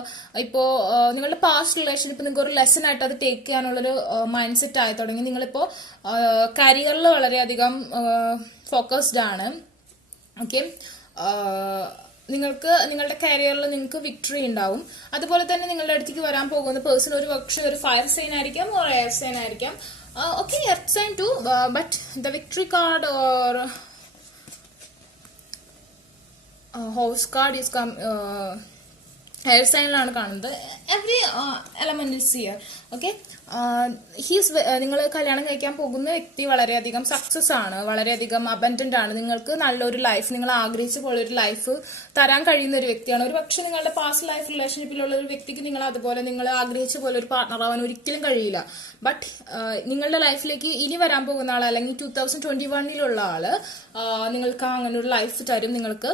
ഇപ്പോൾ നിങ്ങളുടെ പാസ്റ്റ് റിലേഷൻഷിപ്പ് നിങ്ങൾക്ക് ഒരു ലെസൺ ആയിട്ട് അത് ടേക്ക് ചെയ്യാനുള്ളൊരു മൈൻഡ് സെറ്റ് ആയി തുടങ്ങി. നിങ്ങളിപ്പോൾ കരിയറിൽ വളരെയധികം ഫോക്കസ്ഡ് ആണ്. ഓക്കെ, നിങ്ങൾക്ക് നിങ്ങളുടെ കരിയറിൽ നിങ്ങൾക്ക് വിക്ടറി ഉണ്ടാവും. അതുപോലെ തന്നെ നിങ്ങളുടെ അടുത്തേക്ക് വരാൻ പോകുന്ന പേഴ്സൺ ഒരു പക്ഷേ ഒരു ഫയർ സൈൻ ആയിരിക്കാം, ഓർ എയർ സൈൻ ആയിരിക്കാം. Okay, earth sign too, but the victory card or house card is come air സൈനിലാണ് കാണുന്നത്. Every element is here. Okay, നിങ്ങൾ കല്യാണം കഴിക്കാൻ പോകുന്ന വ്യക്തി വളരെയധികം സക്സസ് ആണ്, വളരെയധികം അബൻഡന്റ് ആണ്. നിങ്ങൾക്ക് നല്ലൊരു ലൈഫ്, നിങ്ങൾ ആഗ്രഹിച്ച പോലെ ഒരു ലൈഫ് തരാൻ കഴിയുന്ന ഒരു വ്യക്തിയാണ്. ഒരു പക്ഷെ നിങ്ങളുടെ പാസ്റ്റ് ലൈഫ് റിലേഷൻഷിപ്പിലുള്ള ഒരു വ്യക്തിക്ക് നിങ്ങൾ അതുപോലെ നിങ്ങൾ ആഗ്രഹിച്ച പോലെ ഒരു പാർട്ണർ ആവാൻ ഒരിക്കലും കഴിയില്ല. ബട്ട് നിങ്ങളുടെ ലൈഫിലേക്ക് ഇനി വരാൻ പോകുന്ന ആൾ, അല്ലെങ്കിൽ 2021 ആള് നിങ്ങൾക്ക് അങ്ങനെ ഒരു ലൈഫ് തരും. നിങ്ങൾക്ക്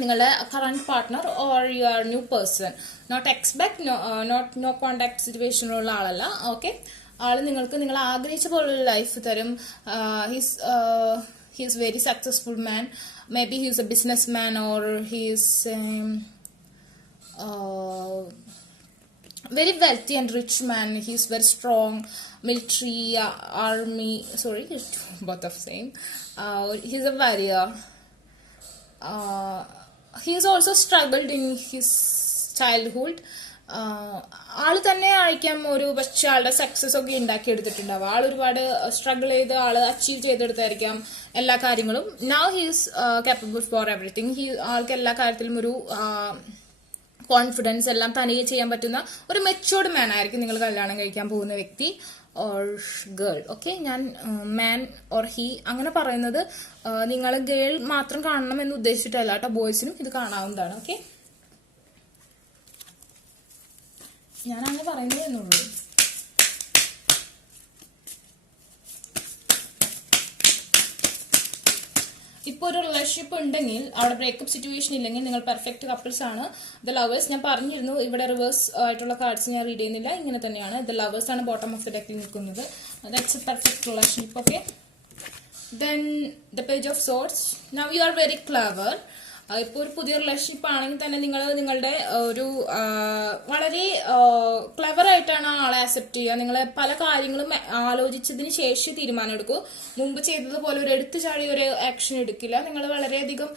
നിങ്ങളുടെ current partner or your new person, not ex back, no contact സിറ്റുവേഷനിലുള്ള ആളല്ല. ഓക്കെ, ആള് നിങ്ങൾക്ക് നിങ്ങൾ ആഗ്രഹിച്ച പോലുള്ള ലൈഫ് തരും. He's very successful man. Maybe he's a business man or he's very wealthy and rich man. He's very strong, military, army, sorry, both of same. He's a warrior. He's also struggled in his childhood. ആള് തന്നെ ആയിരിക്കാം ഒരു പക്ഷെ ആളുടെ success ഒക്കെ ഉണ്ടാക്കി എടുത്തിട്ടുണ്ടാവും. ആൾ ഒരുപാട് struggle ചെയ്ത് ആള് അച്ചീവ് ചെയ്തെടുത്തായിരിക്കാം എല്ലാ കാര്യങ്ങളും. Now he's capable four everything. ആൾക്ക് എല്ലാ കാര്യത്തിലും ഒരു കോൺഫിഡൻസ് എല്ലാം തനിയെ ചെയ്യാൻ പറ്റുന്ന ഒരു മെച്യൂർഡ് മാൻ ആയിരിക്കും നിങ്ങൾ കല്യാണം കഴിക്കാൻ പോകുന്ന വ്യക്തി ഓർ ഗേൾ. ഓക്കെ, ഞാൻ മാൻ ഓർ ഹി അങ്ങനെ പറയുന്നത് നിങ്ങൾ ഗേൾ മാത്രം കാണണം എന്ന് ഉദ്ദേശിച്ചിട്ടല്ല കേട്ടോ, ബോയ്സിനും ഇത് കാണാവുന്നതാണ്. ഓക്കെ, ഞാൻ അങ്ങനെ പറയുന്നേ എന്നുള്ളൂ. ഇപ്പോൾ ഒരു റിലേഷൻഷിപ്പ് ഉണ്ടെങ്കിൽ അവിടെ ബ്രേക്കപ്പ് സിറ്റുവേഷൻ ഇല്ലെങ്കിൽ നിങ്ങൾ പെർഫെക്റ്റ് കപ്പിൾസ് ആണ്. ദ ലവേഴ്സ് ഞാൻ പറഞ്ഞിരുന്നു, ഇവിടെ റിവേഴ്സ് ആയിട്ടുള്ള കാർഡ്സ് ഞാൻ റീഡ് ചെയ്യുന്നില്ല, ഇങ്ങനെ തന്നെയാണ്. ദ ലവേഴ്സ് ആണ് ബോട്ടം ഓഫ് ദ ഡെക്കിൽ നിൽക്കുന്നത്. That's A perfect relationship. Okay, then the page of swords. Now you are very clever. ഇപ്പോൾ ഒരു പുതിയ റിലേഷൻഷിപ്പ് ആണെങ്കിൽ തന്നെ നിങ്ങൾ നിങ്ങളുടെ ഒരു വളരെ ക്ലവർ ആയിട്ടാണ് ആളെ ആക്സെപ്റ്റ് ചെയ്യുക. നിങ്ങൾ പല കാര്യങ്ങളും ആലോചിച്ചതിന് ശേഷം തീരുമാനം എടുക്കൂ. മുമ്പ് ചെയ്തതുപോലെ ഒരു എടുത്തു ചാടി ഒരു ആക്ഷൻ എടുക്കില്ല. നിങ്ങൾ വളരെയധികം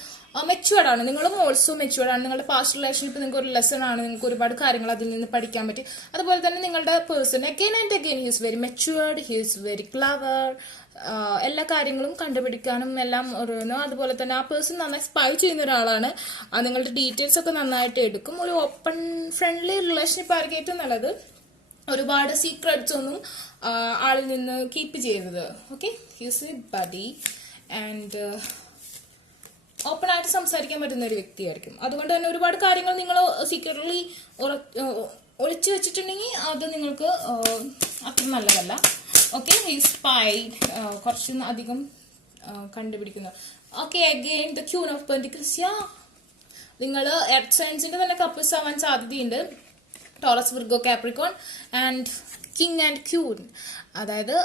മെച്യൂർഡ് ആണ്. നിങ്ങളും ഓൾസോ മെച്യൂർഡ് ആണ്. നിങ്ങളുടെ പാസ്റ്റ് റിലേഷൻഷിപ്പ് നിങ്ങൾക്ക് ഒരു ലെസൺ ആണ്. നിങ്ങൾക്ക് ഒരുപാട് കാര്യങ്ങൾ അതിൽ നിന്ന് പഠിക്കാൻ പറ്റി. അതുപോലെ തന്നെ നിങ്ങളുടെ person again and again he is very matured, he is very clever. എല്ലാ കാര്യങ്ങളും കണ്ടുപിടിക്കാനും എല്ലാം ഓരോന്നോ. അതുപോലെ തന്നെ ആ പേഴ്സൺ നന്നായി സ്പൈ ചെയ്യുന്ന ഒരാളാണ്. നിങ്ങളുടെ ഡീറ്റെയിൽസ് ഒക്കെ നന്നായിട്ട് എടുക്കും. ഒരു ഓപ്പൺ ഫ്രണ്ട്ലി റിലേഷൻഷിപ്പ് ആയിരിക്കും ഏറ്റവും നല്ലത്. ഒരുപാട് സീക്രട്സ് ഒന്നും ആളിൽ നിന്ന് കീപ്പ് ചെയ്തത്. Okay, he's A buddy and open ആയിട്ട് സംസാരിക്കാൻ പറ്റുന്ന ഒരു വ്യക്തിയായിരിക്കും. അതുകൊണ്ട് തന്നെ ഒരുപാട് കാര്യങ്ങൾ നിങ്ങൾ സീക്രട്ട്ലി ഒളിച്ചു വെച്ചിട്ടുണ്ടെങ്കിൽ അത് നിങ്ങൾക്ക് അത്ര നല്ലതല്ല. ഓക്കെ, ഹി സ്പൈഡ്, കുറച്ച് അധികം കണ്ടുപിടിക്കുന്നു. Okay, again the queen of pentacles. നിങ്ങൾ എർത്ത് സയൻസിന്റെ തന്നെ കപ്പിൾസ് ആവാൻ സാധ്യതയുണ്ട്. Taurus, Virgo, Capricorn and king and queen. അതായത്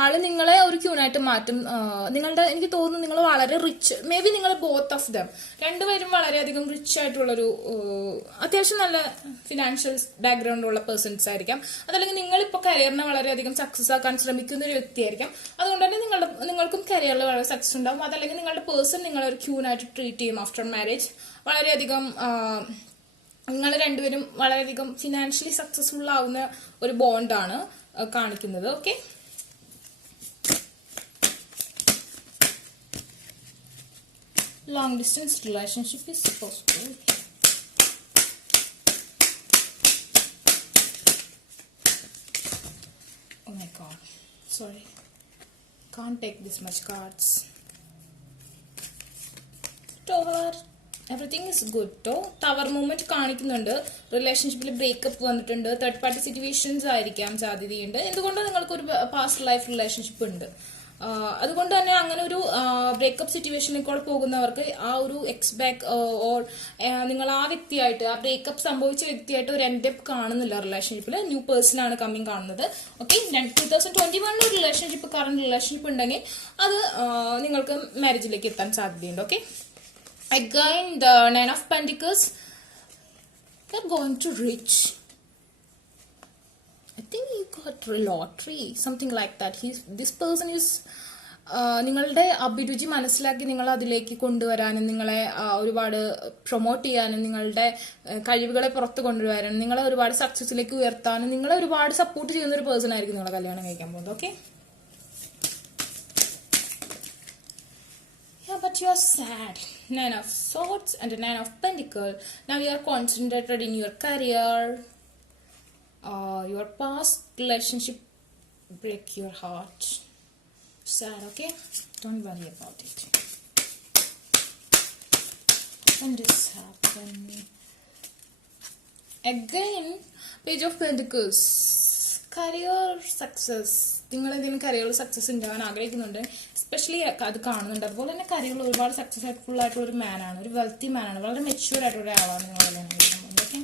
ആള് നിങ്ങളെ ഒരു ക്യൂനായിട്ട് മാറ്റും. നിങ്ങളുടെ എനിക്ക് തോന്നുന്നു നിങ്ങൾ വളരെ റിച്ച്, മേ ബി നിങ്ങൾ ബോത്ത് ഓഫ് ദം രണ്ടുപേരും വളരെയധികം റിച്ച് ആയിട്ടുള്ളൊരു അത്യാവശ്യം നല്ല ഫിനാൻഷ്യൽ ബാക്ക്ഗ്രൗണ്ട് ഉള്ള പേഴ്സൺസ് ആയിരിക്കാം. അതല്ലെങ്കിൽ നിങ്ങളിപ്പോൾ കരിയറിനെ വളരെയധികം സക്സസ് ആക്കാൻ ശ്രമിക്കുന്ന ഒരു വ്യക്തിയായിരിക്കാം. അതുകൊണ്ട് തന്നെ നിങ്ങൾക്കും കരിയറിൽ വളരെ സക്സസ് ഉണ്ടാവും. അതല്ലെങ്കിൽ നിങ്ങളുടെ പേഴ്സൺ നിങ്ങളെ ഒരു ക്യൂനായിട്ട് ട്രീറ്റ് ചെയ്യും ആഫ്റ്റർ മാരേജ്. വളരെയധികം നിങ്ങൾ രണ്ടുപേരും വളരെയധികം ഫിനാൻഷ്യലി സക്സസ്ഫുൾ ആവുന്ന ഒരു ബോണ്ടാണ് കാണിക്കുന്നത്. Okay, long distance relationship is possible. Oh my god, sorry, can't take this much cards. Tower, everything is good too. Tower movement കാണിക്കുന്നുണ്ട്. റിലേഷൻഷിപ്പിൽ ബ്രേക്കപ്പ് വന്നിട്ടുണ്ട്. തേർഡ് പാർട്ടി സിറ്റുവേഷൻസ് ആയിരിക്കാം സാധ്യതയുണ്ട്. എന്തുകൊണ്ട് നിങ്ങൾക്ക് ഒരു പാസ്റ്റ് ലൈഫ് റിലേഷൻഷിപ്പ് ഉണ്ട്. അതുകൊണ്ട് തന്നെ അങ്ങനെ ഒരു ബ്രേക്കപ്പ് സിറ്റുവേഷനിൽ കൂടെ പോകുന്നവർക്ക് ആ ഒരു എക്സ്ബാക്ക് ഓർ നിങ്ങൾ ആ വ്യക്തിയായിട്ട് ആ ബ്രേക്കപ്പ് സംഭവിച്ച വ്യക്തിയായിട്ട് ഒരു എൻഡപ്പ് കാണുന്നില്ല റിലേഷൻഷിപ്പിൽ. ന്യൂ പേഴ്സൺ ആണ് കമ്മിങ് കാണുന്നത്. ഓക്കെ, 2021 റിലേഷൻഷിപ്പ് കറന്റ് റിലേഷൻഷിപ്പ് ഉണ്ടെങ്കിൽ അത് നിങ്ങൾക്ക് മാരേജിലേക്ക് എത്താൻ സാധ്യതയുണ്ട്. Okay, again the Nine of Pentacles. They're going to reach, I think you got a lottery, something like that. This person is നിങ്ങളുടെ അഭിരുചി മനസ്സിലാക്കി നിങ്ങൾ അതിലേക്ക് കൊണ്ടുവരാനും നിങ്ങളെ ഒരുപാട് പ്രൊമോട്ട് ചെയ്യാനും നിങ്ങളുടെ കഴിവുകളെ പുറത്ത് കൊണ്ടുവരാനും നിങ്ങളെ ഒരുപാട് സക്സസിലേക്ക് ഉയർത്താനും നിങ്ങളെ ഒരുപാട് സപ്പോർട്ട് ചെയ്യുന്ന ഒരു പേഴ്സൺ ആയിരിക്കും നിങ്ങളെ കല്യാണം കഴിക്കാൻ പോകുന്നത്. Okay, but you are sad. Nine of Swords and a Nine of Pentacles. Now you are concentrated in your career. Your past relationship break your heart. Sad, okay? Don't worry about it. When this happen again, Page of Pentacles. Career success. നിങ്ങൾ ഇതിന് കരിയറിൽ success ഉണ്ടാകാൻ ആഗ്രഹിക്കുന്നുണ്ട്, especially അത് കാണുന്നുണ്ട്. അതുപോലെ തന്നെ കരിയറിൽ ഒരുപാട് സക്സസ്ഫുൾ ആയിട്ടുള്ള ഒരു മാനാണ്, ഒരു വെൽത്തി മാനാണ്, വളരെ മെച്യൂർ ആയിട്ടുള്ള ഒരാളാണ് നിങ്ങൾ കല്യാണം കഴിക്കുന്നത്. Okay,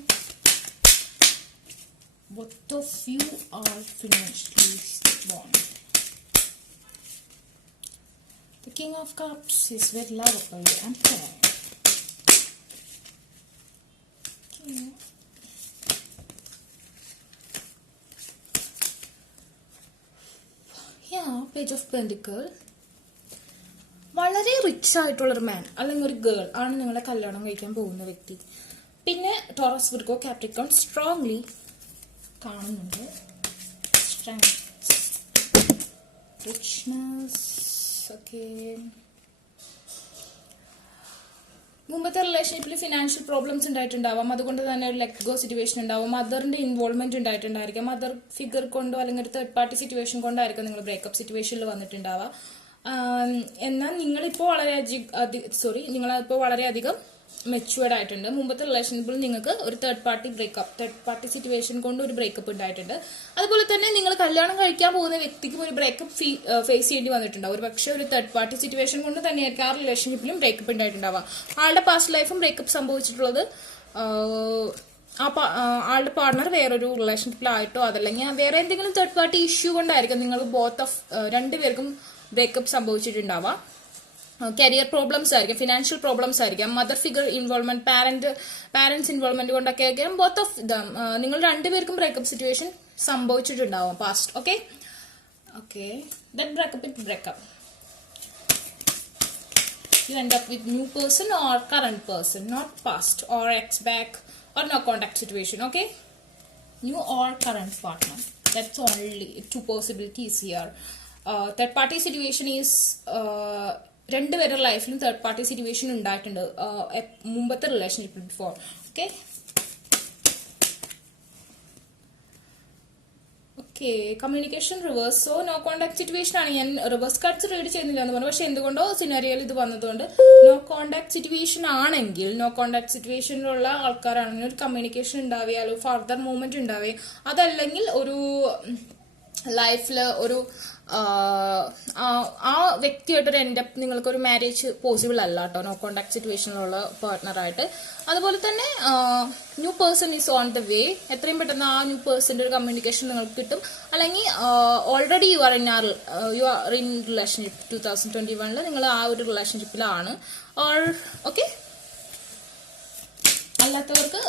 Both of you are financially bond. The King of Cups is very lovable and kind. Okay. Yeah, Page of Pentacles. വളരെ റിച്ച് ആയിട്ടുള്ളൊരു മാൻ അല്ലെങ്കിൽ ഒരു ഗേൾ ആണ് നിങ്ങളെ കല്യാണം കഴിക്കാൻ പോകുന്ന വ്യക്തി. പിന്നെ ടോറസ് വിർഗോ കാപ്രിക്കോൺ സ്ട്രോങ്ലി കാണുന്നുണ്ട്. Strength, richness. ഓക്കെ, മുമ്പത്തെ റിലേഷൻഷിപ്പിൽ ഫിനാൻഷ്യൽ പ്രോബ്ലംസ് ഉണ്ടായിട്ടുണ്ടാവാം. അതുകൊണ്ട് തന്നെ ഒരു ലെറ്റ് ഗോ സിറ്റുവേഷൻ ഉണ്ടാവും. മദറിന്റെ ഇൻവോൾവ്മെന്റ് ഉണ്ടായിട്ടുണ്ടായിരിക്കാം. മദർ ഫിഗർ കൊണ്ടോ അല്ലെങ്കിൽ ഒരു തേർഡ് പാർട്ടി സിറ്റുവേഷൻ കൊണ്ടായിരിക്കും നിങ്ങൾ ബ്രേക്കപ്പ് സിറ്റുവേഷനിൽ വന്നിട്ടുണ്ടാവുക. എന്നാൽ നിങ്ങളിപ്പോൾ വളരെയധികം മെച്യൂർഡ് ആയിട്ടുണ്ട്. മുമ്പത്തെ റിലേഷൻഷിപ്പിൽ നിങ്ങൾക്ക് ഒരു തേർഡ് പാർട്ടി സിറ്റുവേഷൻ കൊണ്ട് ഒരു ബ്രേക്കപ്പ് ഉണ്ടായിട്ടുണ്ട്. അതുപോലെ തന്നെ നിങ്ങൾ കല്യാണം കഴിക്കാൻ പോകുന്ന വ്യക്തിക്കും ഒരു ബ്രേക്കപ്പ് ഫേസ് ചെയ്യേണ്ടി വന്നിട്ടുണ്ടാവും. ഒരു പക്ഷേ ഒരു തേർഡ് പാർട്ടി സിറ്റുവേഷൻ കൊണ്ട് തന്നെയായിരിക്കും ആ റിലേഷൻഷിപ്പിലും ബ്രേക്കപ്പ് ഉണ്ടായിട്ടുണ്ടാവുക. ആളുടെ പാസ്റ്റ് ലൈഫും ബ്രേക്കപ്പ് സംഭവിച്ചിട്ടുള്ളത് ആളുടെ പാർട്ണർ വേറൊരു റിലേഷൻഷിപ്പിലായിട്ടോ അതല്ലെങ്കിൽ വേറെ എന്തെങ്കിലും തേർഡ് പാർട്ടി ഇഷ്യൂ കൊണ്ടായിരിക്കും നിങ്ങൾ രണ്ടുപേർക്കും ബ്രേക്കപ്പ് സംഭവിച്ചിട്ടുണ്ടാവാം. കരിയർ പ്രോബ്ലംസ് ആയിരിക്കും, ഫിനാൻഷ്യൽ പ്രോബ്ലംസ് ആയിരിക്കാം, mother figure involvement, parents involvement കൊണ്ടൊക്കെ ആയിരിക്കും ബോത്ത് ഓഫ് ദം നിങ്ങൾ രണ്ടുപേർക്കും ബ്രേക്കപ്പ് സിറ്റുവേഷൻ സംഭവിച്ചിട്ടുണ്ടാവും past. Okay, that breakup you end up with new person or current person, not past or ex back or no contact situation. Okay, new or current partner, that's only two possibilities here. Third party situation is രണ്ടുപേരുടെ ലൈഫിലും third party situation ഉണ്ടായിട്ടുണ്ട് മുമ്പത്തെ റിലേഷൻഷിപ്പിൽ before. Okay, communication reverse. So no contact situation ആണ്. ഞാൻ reverse cards read ചെയ്യുന്നില്ല എന്ന് പറഞ്ഞു. പക്ഷെ എന്തുകൊണ്ടോ സിനാരിയോയിൽ ഇത് വന്നതുകൊണ്ട് നോ കോണ്ടാക്ട് സിറ്റുവേഷൻ ആണെങ്കിൽ, നോ കോണ്ടാക്ട് സിറ്റുവേഷനിലുള്ള ആൾക്കാരാണെങ്കിൽ ഒരു കമ്മ്യൂണിക്കേഷൻ ഉണ്ടാവുക, അല്ലെങ്കിൽ ഫർദർ മൂവ്മെന്റ് ഉണ്ടാവുക, അതല്ലെങ്കിൽ ഒരു ലൈഫിൽ ഒരു ആ വ്യക്തിയായിട്ടൊരു എൻഡപ്പ് നിങ്ങൾക്കൊരു മാരേജ് പോസിബിൾ അല്ല കേട്ടോ, നോ കോണ്ടാക്ട് സിറ്റുവേഷനിലുള്ള പാർട്ട്ണറായിട്ട്. അതുപോലെ തന്നെ new person is on the വേ. എത്രയും പെട്ടെന്ന് ആ ന്യൂ പേഴ്സന്റെ ഒരു കമ്മ്യൂണിക്കേഷൻ നിങ്ങൾക്ക് കിട്ടും. അല്ലെങ്കിൽ already you are in relationship 2021 നിങ്ങൾ ആ ഒരു റിലേഷൻഷിപ്പിലാണ്. ഓക്കെ, അല്ലാത്തവർക്ക്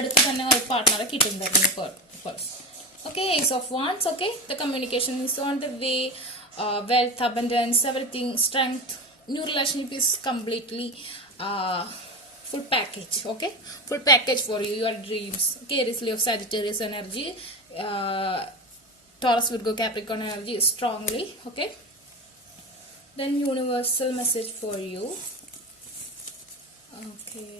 അടുത്ത് തന്നെ ഒരു പാർട്ട്ണറെ കിട്ടുന്നുണ്ടായിരുന്നു. Okay, Ace of Wands. Okay, the communication is on the way. Wealth, abundance, everything, strength. New relationship is completely full package. Okay, full package for you, your dreams. Okay, Aries, of Sagittarius energy, Taurus, Virgo, Capricorn energy strongly. Okay, then universal message for you. Okay.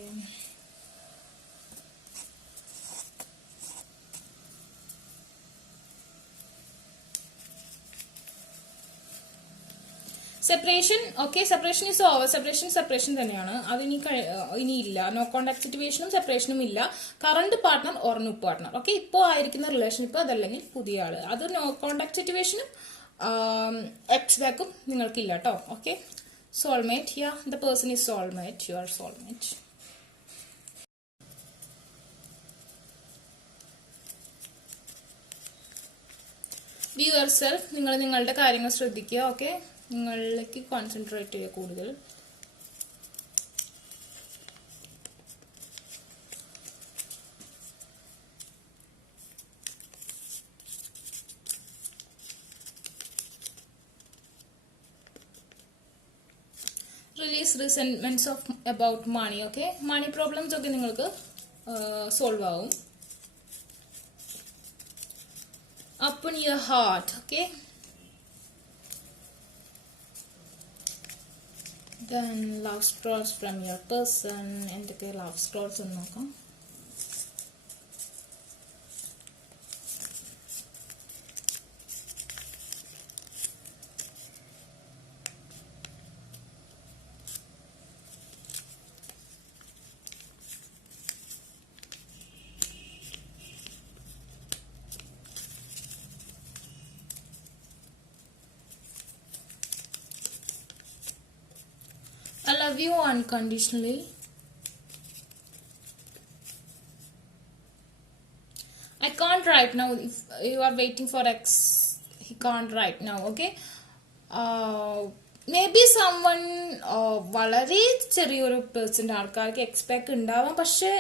Separation. Okay, separation is over. Separation തന്നെയാണ്. അത് ഇനിയില്ല. No contact സിറ്റുവേഷനും സെപ്പറേഷനും ഇല്ല. Current partner or new partner. Okay, ഇപ്പോൾ ആയിരിക്കുന്ന relationship അതല്ലെങ്കിൽ പുതിയ ആള്, അത് നോ കോണ്ടാക്ട് സിറ്റുവേഷനും എക്സ് ബാക്കും നിങ്ങൾക്കില്ല കേട്ടോ. Okay, soulmate. Yeah, the person is soulmate. You are soulmate. Be yourself. നിങ്ങൾ നിങ്ങളുടെ കാര്യങ്ങൾ ശ്രദ്ധിക്കുക. ഓക്കെ, നിങ്ങളിലേക്ക് കോൺസെൻട്രേറ്റ് ചെയ്യുക കൂടുതൽ. Release resentments of about money. Okay, money problems ഒക്കെ നിങ്ങൾക്ക് സോൾവ് ആവും. Open your heart. Okay, then love scrolls from your person. എന്തൊക്കെ love scrolls എന്ന് നോക്കാം. I love you unconditionally. I can't right now. If you are waiting for X, he can't right now. Okay. Maybe someone വളരെ ചെറിയൊരു പേഴ്സൻ്റെ ആൾക്കാർക്ക് expect ഉണ്ടാവാം, പക്ഷെ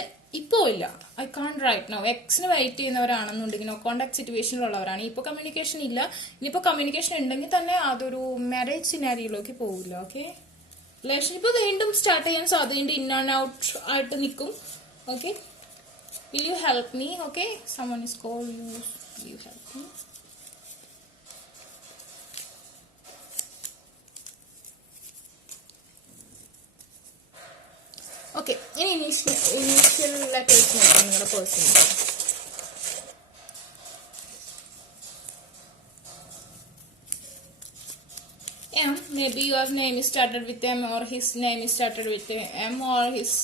ഇപ്പോൾ ഇല്ല. I can't right now. എക്സിന് വെയിറ്റ് ചെയ്യുന്നവരാണെന്നുണ്ടെങ്കിൽ നോ കോണ്ടാക്ട് സിറ്റുവേഷനിലുള്ളവരാണ്. ഇപ്പോൾ കമ്മ്യൂണിക്കേഷൻ ഇല്ല. ഇനിയിപ്പോൾ കമ്മ്യൂണിക്കേഷൻ ഉണ്ടെങ്കിൽ തന്നെ അതൊരു മാരേജ് സിനാരിയിലേക്ക് പോകില്ല. ഓക്കെ, റിലേഷൻഷിപ്പ് വീണ്ടും സ്റ്റാർട്ട് ചെയ്യാൻ സാധ്യതയുണ്ട്. ഇൻ ആൻഡ് ഔട്ട് ആയിട്ട് നിൽക്കും. Okay, will you help me? Okay, someone is calling you. Will you help me? Okay, in initial letters നിങ്ങളുടെ person. M, maybe your name is started with M, or his name is started with M, or his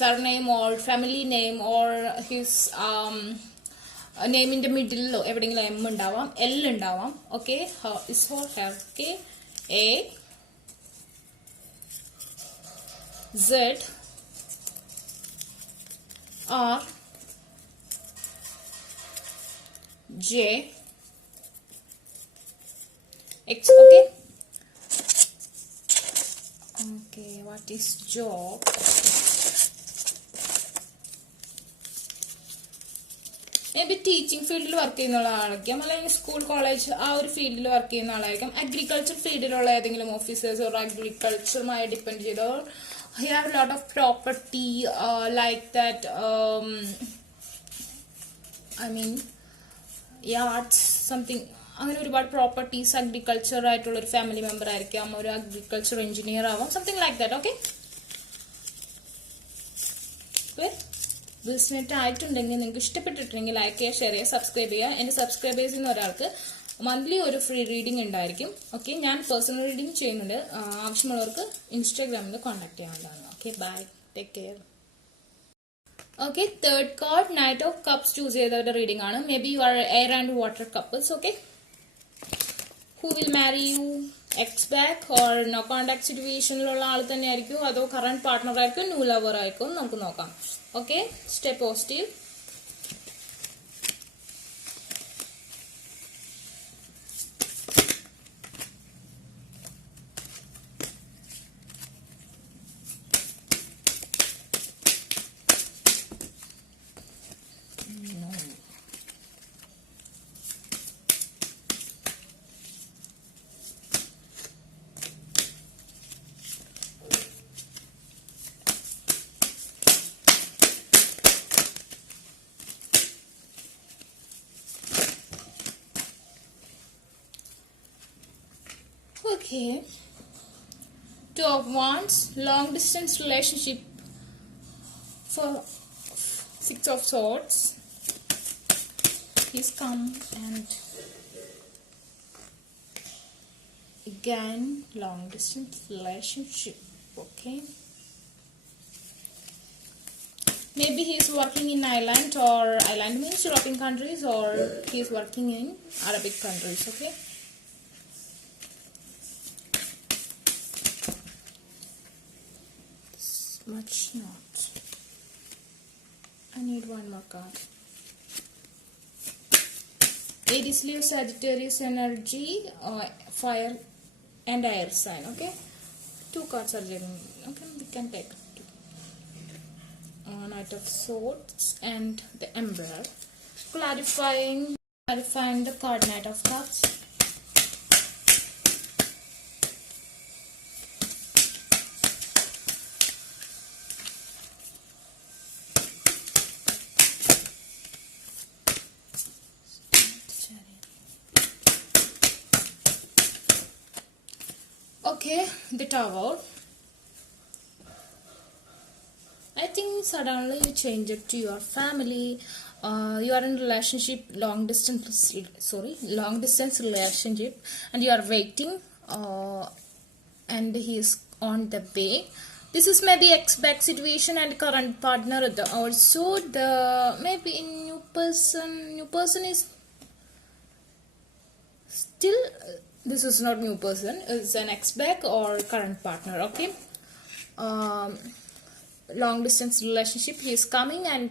surname or family name, or his നെയിമിന്റെ മിഡിലോ എവിടെയെങ്കിലും M ഉണ്ടാവാം, L ഉണ്ടാവാം. Okay, is for her. Okay, A Z R J X. Okay. Okay, what is job? May be teaching ഫീൽഡിൽ work ചെയ്യുന്ന ആളായിരിക്കാം, അല്ലെങ്കിൽ school college ആ ഒരു ഫീൽഡിൽ work ചെയ്യുന്ന ആളായിരിക്കും. അഗ്രികൾച്ചർ ഫീൽഡിലുള്ള ഏതെങ്കിലും ഓഫീസേഴ്സ് ഓർ അഗ്രികൾച്ചറുമായി ഡിപ്പെൻഡ് ചെയ്തോ he have a lot of property like that, I mean yachts something. അങ്ങനെ ഒരുപാട് പ്രോപ്പർട്ടീസ് അഗ്രികൾച്ചർ ആയിട്ടുള്ള ഒരു ഫാമിലി മെമ്പർ ആയിരിക്കാം, ഒരു അഗ്രികൾച്ചർ എഞ്ചിനീയർ ആവാം, something like that. Okay, business ആയിട്ടുണ്ടെങ്കിൽ നിങ്ങൾക്ക് ഇഷ്ടപ്പെട്ടിട്ടുണ്ടെങ്കിൽ ലൈക്ക് ചെയ്യുക, ഷെയർ ചെയ്യുക, സബ്സ്ക്രൈബ് ചെയ്യുക. എൻ്റെ സബ്സ്ക്രൈബേഴ്സിൽ നിന്ന് ഒരാൾക്ക് മന്ത്ലി ഒരു ഫ്രീ റീഡിംഗ് ഉണ്ടായിരിക്കും. ഓക്കെ, ഞാൻ പേഴ്സണൽ റീഡിംഗ് ചെയ്യുന്നുണ്ട്. ആവശ്യമുള്ളവർക്ക് ഇൻസ്റ്റാഗ്രാമിൽ കോൺടാക്ട് ചെയ്യാവുന്നതാണ്. Okay, bye, take care. Okay, third card knight of cups choose ചെയ്തവരുടെ റീഡിംഗ് ആണ്. Maybe you are air and water couples. Okay, who will marry you? Ex back or no contact സിറ്റുവേഷനിലുള്ള ആൾ തന്നെ ആയിരിക്കും, അതോ current partner ആയിരിക്കും, new lover ആയിരിക്കും, നമുക്ക് നോക്കാം. Okay, stay positive. Okay, Two of Wands, long distance relationship for Six of Swords. He's come and again long distance relationship. Okay, maybe he's working in Ireland, or Ireland means European countries, or he's working in Arabic countries. Okay, much not. I need one more card. Aries, Leo, Sagittarius energy, fire and air sign. Okay, two cards are given. Okay, we can take two. Knight of Swords and the Emperor. Clarifying the card Knight of Cups. Okay, the Tower. I think suddenly you change it to your family. You are in relationship, long distance relationship, and you are waiting, and he is on the way. This is maybe ex-back situation and current partner. Also, the maybe new person is still. This is not new person. It's an ex-back or current partner. Okay. Long distance relationship. He is coming and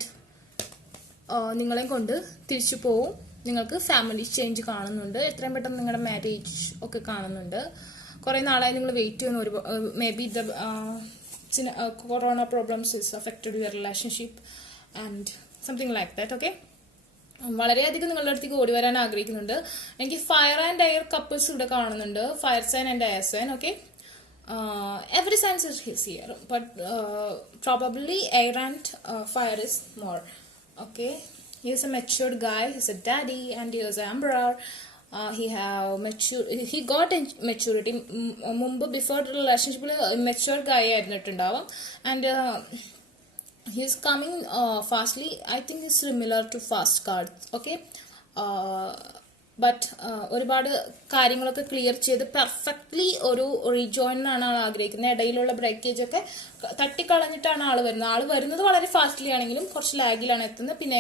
നിങ്ങളെയും കൊണ്ട് തിരിച്ചു പോവും. നിങ്ങൾക്ക് family change കാണുന്നുണ്ട്. എത്രയും പെട്ടെന്ന് നിങ്ങളുടെ marriage ഒക്കെ കാണുന്നുണ്ട്. കുറേ നാളായി നിങ്ങൾ വെയിറ്റ് ചെയ്യുന്ന ഒരു may be the corona problems is affected your relationship and something like that. Okay, വളരെയധികം നിങ്ങളുടെ അടുത്തേക്ക് ഓടി വരാൻ ആഗ്രഹിക്കുന്നുണ്ട്. എനിക്ക് ഫയർ ആൻഡ് എയർ കപ്പിൾസ് ഇവിടെ കാണുന്നുണ്ട്. Fire sign and air sign. Okay, every signs is here, but probably air and fire is more. Okay, he is a matured guy. He's a daddy and he is an emperor. He got maturity മുമ്പ് before റിലേഷൻഷിപ്പിൽ matured guy ആയിരുന്നിട്ടുണ്ടാവാം. And he is coming fastly. I think it's similar to fast cards. Okay, but ഒരുപാട് കാര്യങ്ങളൊക്കെ clear ചെയ്ത് perfectly ഒരു rejoin ആണ് ആൾ ആഗ്രഹിക്കുന്നത്. ഇടയിലുള്ള ബ്രേക്കേജ് ഒക്കെ തട്ടിക്കളഞ്ഞിട്ടാണ് ആൾ വരുന്നത്. ആൾ വരുന്നത് വളരെ ഫാസ്റ്റ്ലി ആണെങ്കിലും കുറച്ച് ലാഗിലാണ് എത്തുന്നത്. പിന്നെ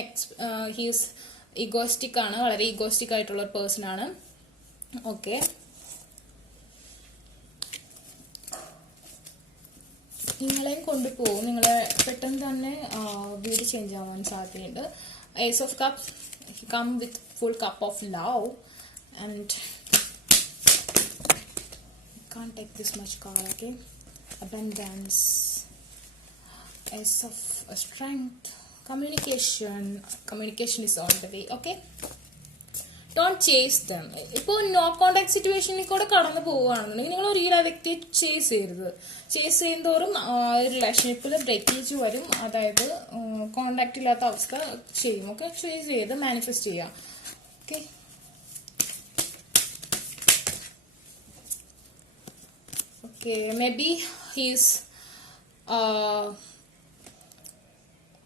ഹീസ് ഈഗോസ്റ്റിക് ആണ്, വളരെ ഈഗോസ്റ്റിക് ആയിട്ടുള്ള ഒരു പേഴ്സൺ ആണ്. ഓക്കെ, നിങ്ങളെയും കൊണ്ടുപോകും. നിങ്ങളെ പെട്ടെന്ന് തന്നെ വീട് ചേഞ്ച് ആവാൻ സാധ്യതയുണ്ട്. Ace of cups come with full cup of love and can't take this much card. Okay, abundance, ace of strength, communication is on the way. Okay, don't chase them. ഇപ്പോൾ no contact സിറ്റുവേഷനിൽ കൂടെ കടന്നു പോവുകയാണെന്നുണ്ടെങ്കിൽ നിങ്ങൾ ഒരു വ്യക്തിയെ chase ചെയ്യരുത്. Chase ചെയ്യുന്നതോറും റിലേഷൻഷിപ്പിൽ breakage വരും. അതായത് കോണ്ടാക്ട് ഇല്ലാത്ത അവസ്ഥ ചെയ്യും. ഓക്കെ, ചേസ് ചെയ്ത് മാനിഫെസ്റ്റ് ചെയ്യാം. Okay, okay, maybe he's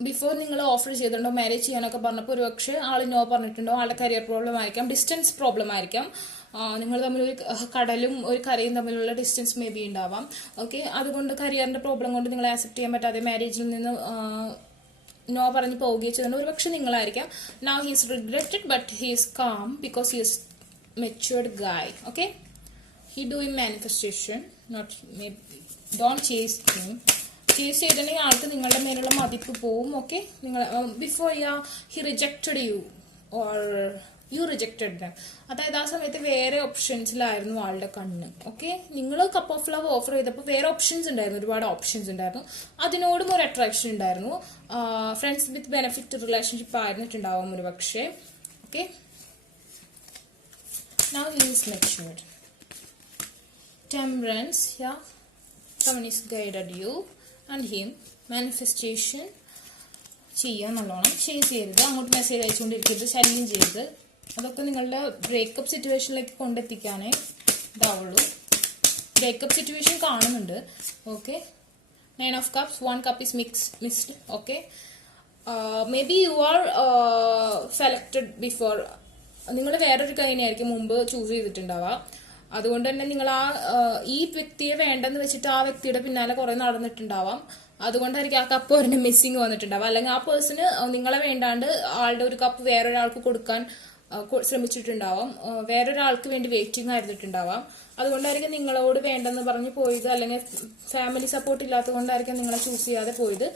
before നിങ്ങൾ ഓഫർ ചെയ്തിട്ടുണ്ടോ മാരേജ് ചെയ്യാനൊക്കെ പറഞ്ഞപ്പോൾ ഒരു പക്ഷേ ആൾ നോ പറഞ്ഞിട്ടുണ്ടോ. ആളുടെ കരിയർ പ്രോബ്ലം ആയിരിക്കാം, ഡിസ്റ്റൻസ് പ്രോബ്ലം ആയിരിക്കാം. നിങ്ങൾ തമ്മിൽ ഒരു കടലും ഒരു കരയും തമ്മിലുള്ള ഡിസ്റ്റൻസ് മേ ബി ഉണ്ടാവാം. ഓക്കെ, അതുകൊണ്ട് കരിയറിന്റെ പ്രോബ്ലം കൊണ്ട് നിങ്ങൾ ആക്സെപ്റ്റ് ചെയ്യാൻ പറ്റാതെ മാരേജിൽ നിന്ന് നോ പറഞ്ഞ് പോവുകയും ചെയ്തുകൊണ്ട് ഒരു പക്ഷെ നിങ്ങളായിരിക്കാം. Now he's regretted but he's calm because he's matured guy. Okay, he doing manifestation, not don't chase him. Chase ചെയ്തിട്ടുണ്ടെങ്കിൽ ആൾക്ക് നിങ്ങളുടെ മേലുള്ള മതിപ്പ് പോവും. ഓക്കെ, നിങ്ങൾ before he rejected you or you rejected them. അതായത് ആ സമയത്ത് വേറെ ഓപ്ഷൻസിലായിരുന്നു ആളുടെ കണ്ണ്. ഓക്കെ, നിങ്ങൾ കപ്പ് ഓഫ് ലവ് ഓഫർ ചെയ്തപ്പോൾ വേറെ ഓപ്ഷൻസ് ഉണ്ടായിരുന്നു, ഒരുപാട് ഓപ്ഷൻസ് ഉണ്ടായിരുന്നു. അതിനോടും ഒരു അട്രാക്ഷൻ ഉണ്ടായിരുന്നു. ഫ്രണ്ട്സ് വിത്ത് ബെനിഫിറ്റ് റിലേഷൻഷിപ്പ് ആയിരുന്നിട്ടുണ്ടാവും ഒരു പക്ഷേ. Okay, now he is matured. Temperance, someone is guided you and him. Manifestation ചെയ്യാൻ നല്ലോണം ചേസ് ചെയ്യരുത്. അങ്ങോട്ട് മെസ്സേജ് അയച്ചുകൊണ്ടിരിക്കരുത്, ശല്യം ചെയ്യരുത്. അതൊക്കെ നിങ്ങളുടെ ബ്രേക്കപ്പ് സിറ്റുവേഷനിലേക്ക് കൊണ്ടെത്തിക്കാനേ ഇതാവുള്ളൂ. ബ്രേക്കപ്പ് സിറ്റുവേഷൻ കാണുന്നുണ്ട്. Okay, 9 of cups, 1 cup is missed. Okay, maybe you are selected before. നിങ്ങൾ വേറൊരു കൈനെയായിരിക്കും മുമ്പ് ചൂസ് ചെയ്തിട്ടുണ്ടാവുക. അതുകൊണ്ട് തന്നെ നിങ്ങൾ ഈ വ്യക്തിയെ വേണ്ടെന്ന് വെച്ചിട്ട് ആ വ്യക്തിയുടെ പിന്നാലെ കുറെ നടന്നിട്ടുണ്ടാവാം. അതുകൊണ്ടായിരിക്കും ആ കപ്പ് ഒരെണ്ണം മിസ്സിങ് വന്നിട്ടുണ്ടാവുക. അല്ലെങ്കിൽ ആ പേഴ്സണ് നിങ്ങളെ വേണ്ടാണ്ട് ആളുടെ ഒരു കപ്പ് വേറൊരാൾക്ക് കൊടുക്കാൻ ശ്രമിച്ചിട്ടുണ്ടാവാം. വേറൊരാൾക്ക് വേണ്ടി വെയിറ്റിംഗ് ആയിരുന്നിട്ടുണ്ടാവാം. അതുകൊണ്ടായിരിക്കും നിങ്ങളോട് വേണ്ടെന്ന് പറഞ്ഞ് പോയത്. അല്ലെങ്കിൽ ഫാമിലി സപ്പോർട്ട് ഇല്ലാത്തത് കൊണ്ടായിരിക്കും നിങ്ങളെ ചൂസ് ചെയ്യാതെ പോയത്.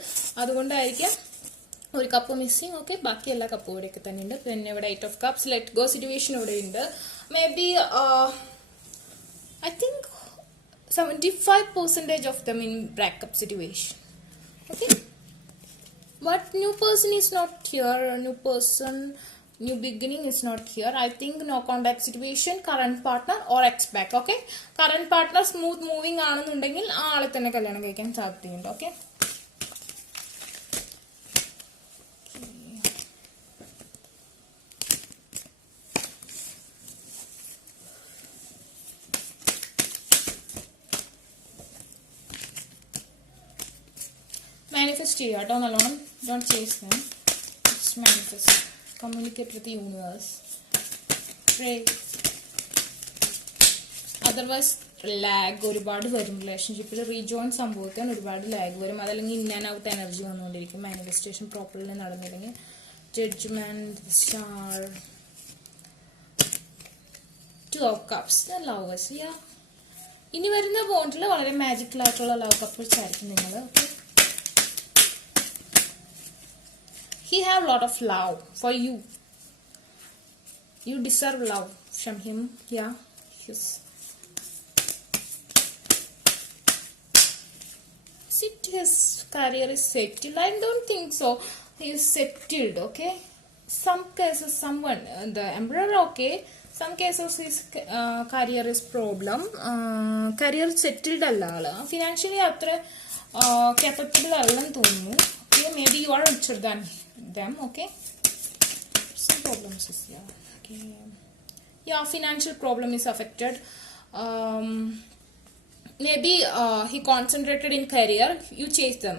അതുകൊണ്ടായിരിക്കും ഒരു കപ്പ് മിസ്സിങ്. ഓക്കെ, ബാക്കി എല്ലാ കപ്പും ഇവിടെയൊക്കെ തന്നെ ഉണ്ട്. പിന്നെ ഇവിടെ 8 of cups, let go situation ഇവിടെ ഉണ്ട്. May be I think 75% of them in breakup situation. Okay, but new person is not here. New beginning is not here. I think no contact situation, current partner or ex-back. Okay, current partner smooth moving ആണെന്നുണ്ടെങ്കിൽ ആളെ തന്നെ കല്യാണം കഴിക്കാൻ സാധ്യതയുണ്ട്. Okay, manifest ചെയ്യുക കേട്ടോ നല്ലോണം. Don't chase them, just manifest. Communicate with universe, pray. Otherwise lag ഒരുപാട് വരും. റിലേഷൻഷിപ്പിൽ റീജോയിൻ സംഭവിക്കാൻ ഒരുപാട് ലാഗ് വരും. അതല്ലെങ്കിൽ ഇൻ ആൻഡ് ഔട്ട് എനർജി വന്നുകൊണ്ടിരിക്കും. മാനിഫെസ്റ്റേഷൻ പ്രോപ്പർലി നടന്നില്ലെങ്കിൽ. Judgment, star, 2 of cups, lovers. ഇനി വരുന്ന ബോണ്ടിൽ വളരെ മാജിക്കൽ ആയിട്ടുള്ള ലവ് കപ്പിൾസ് ആയിരിക്കും നിങ്ങൾ. Okay, he he have lot of love for you. You deserve love from him. Yeah. Yes. His career is settled. I don't think so. He is settled. Okay. Some cases, someone the emperor. Okay. Some cases his career is problem. Career settled alla. Financially, after capable allan thonu. Okay. Maybe you are richer than them. Okay. Some problems is yeah. Okay. Yeah. Financial problem is affected. Maybe he concentrated in career. You chase them.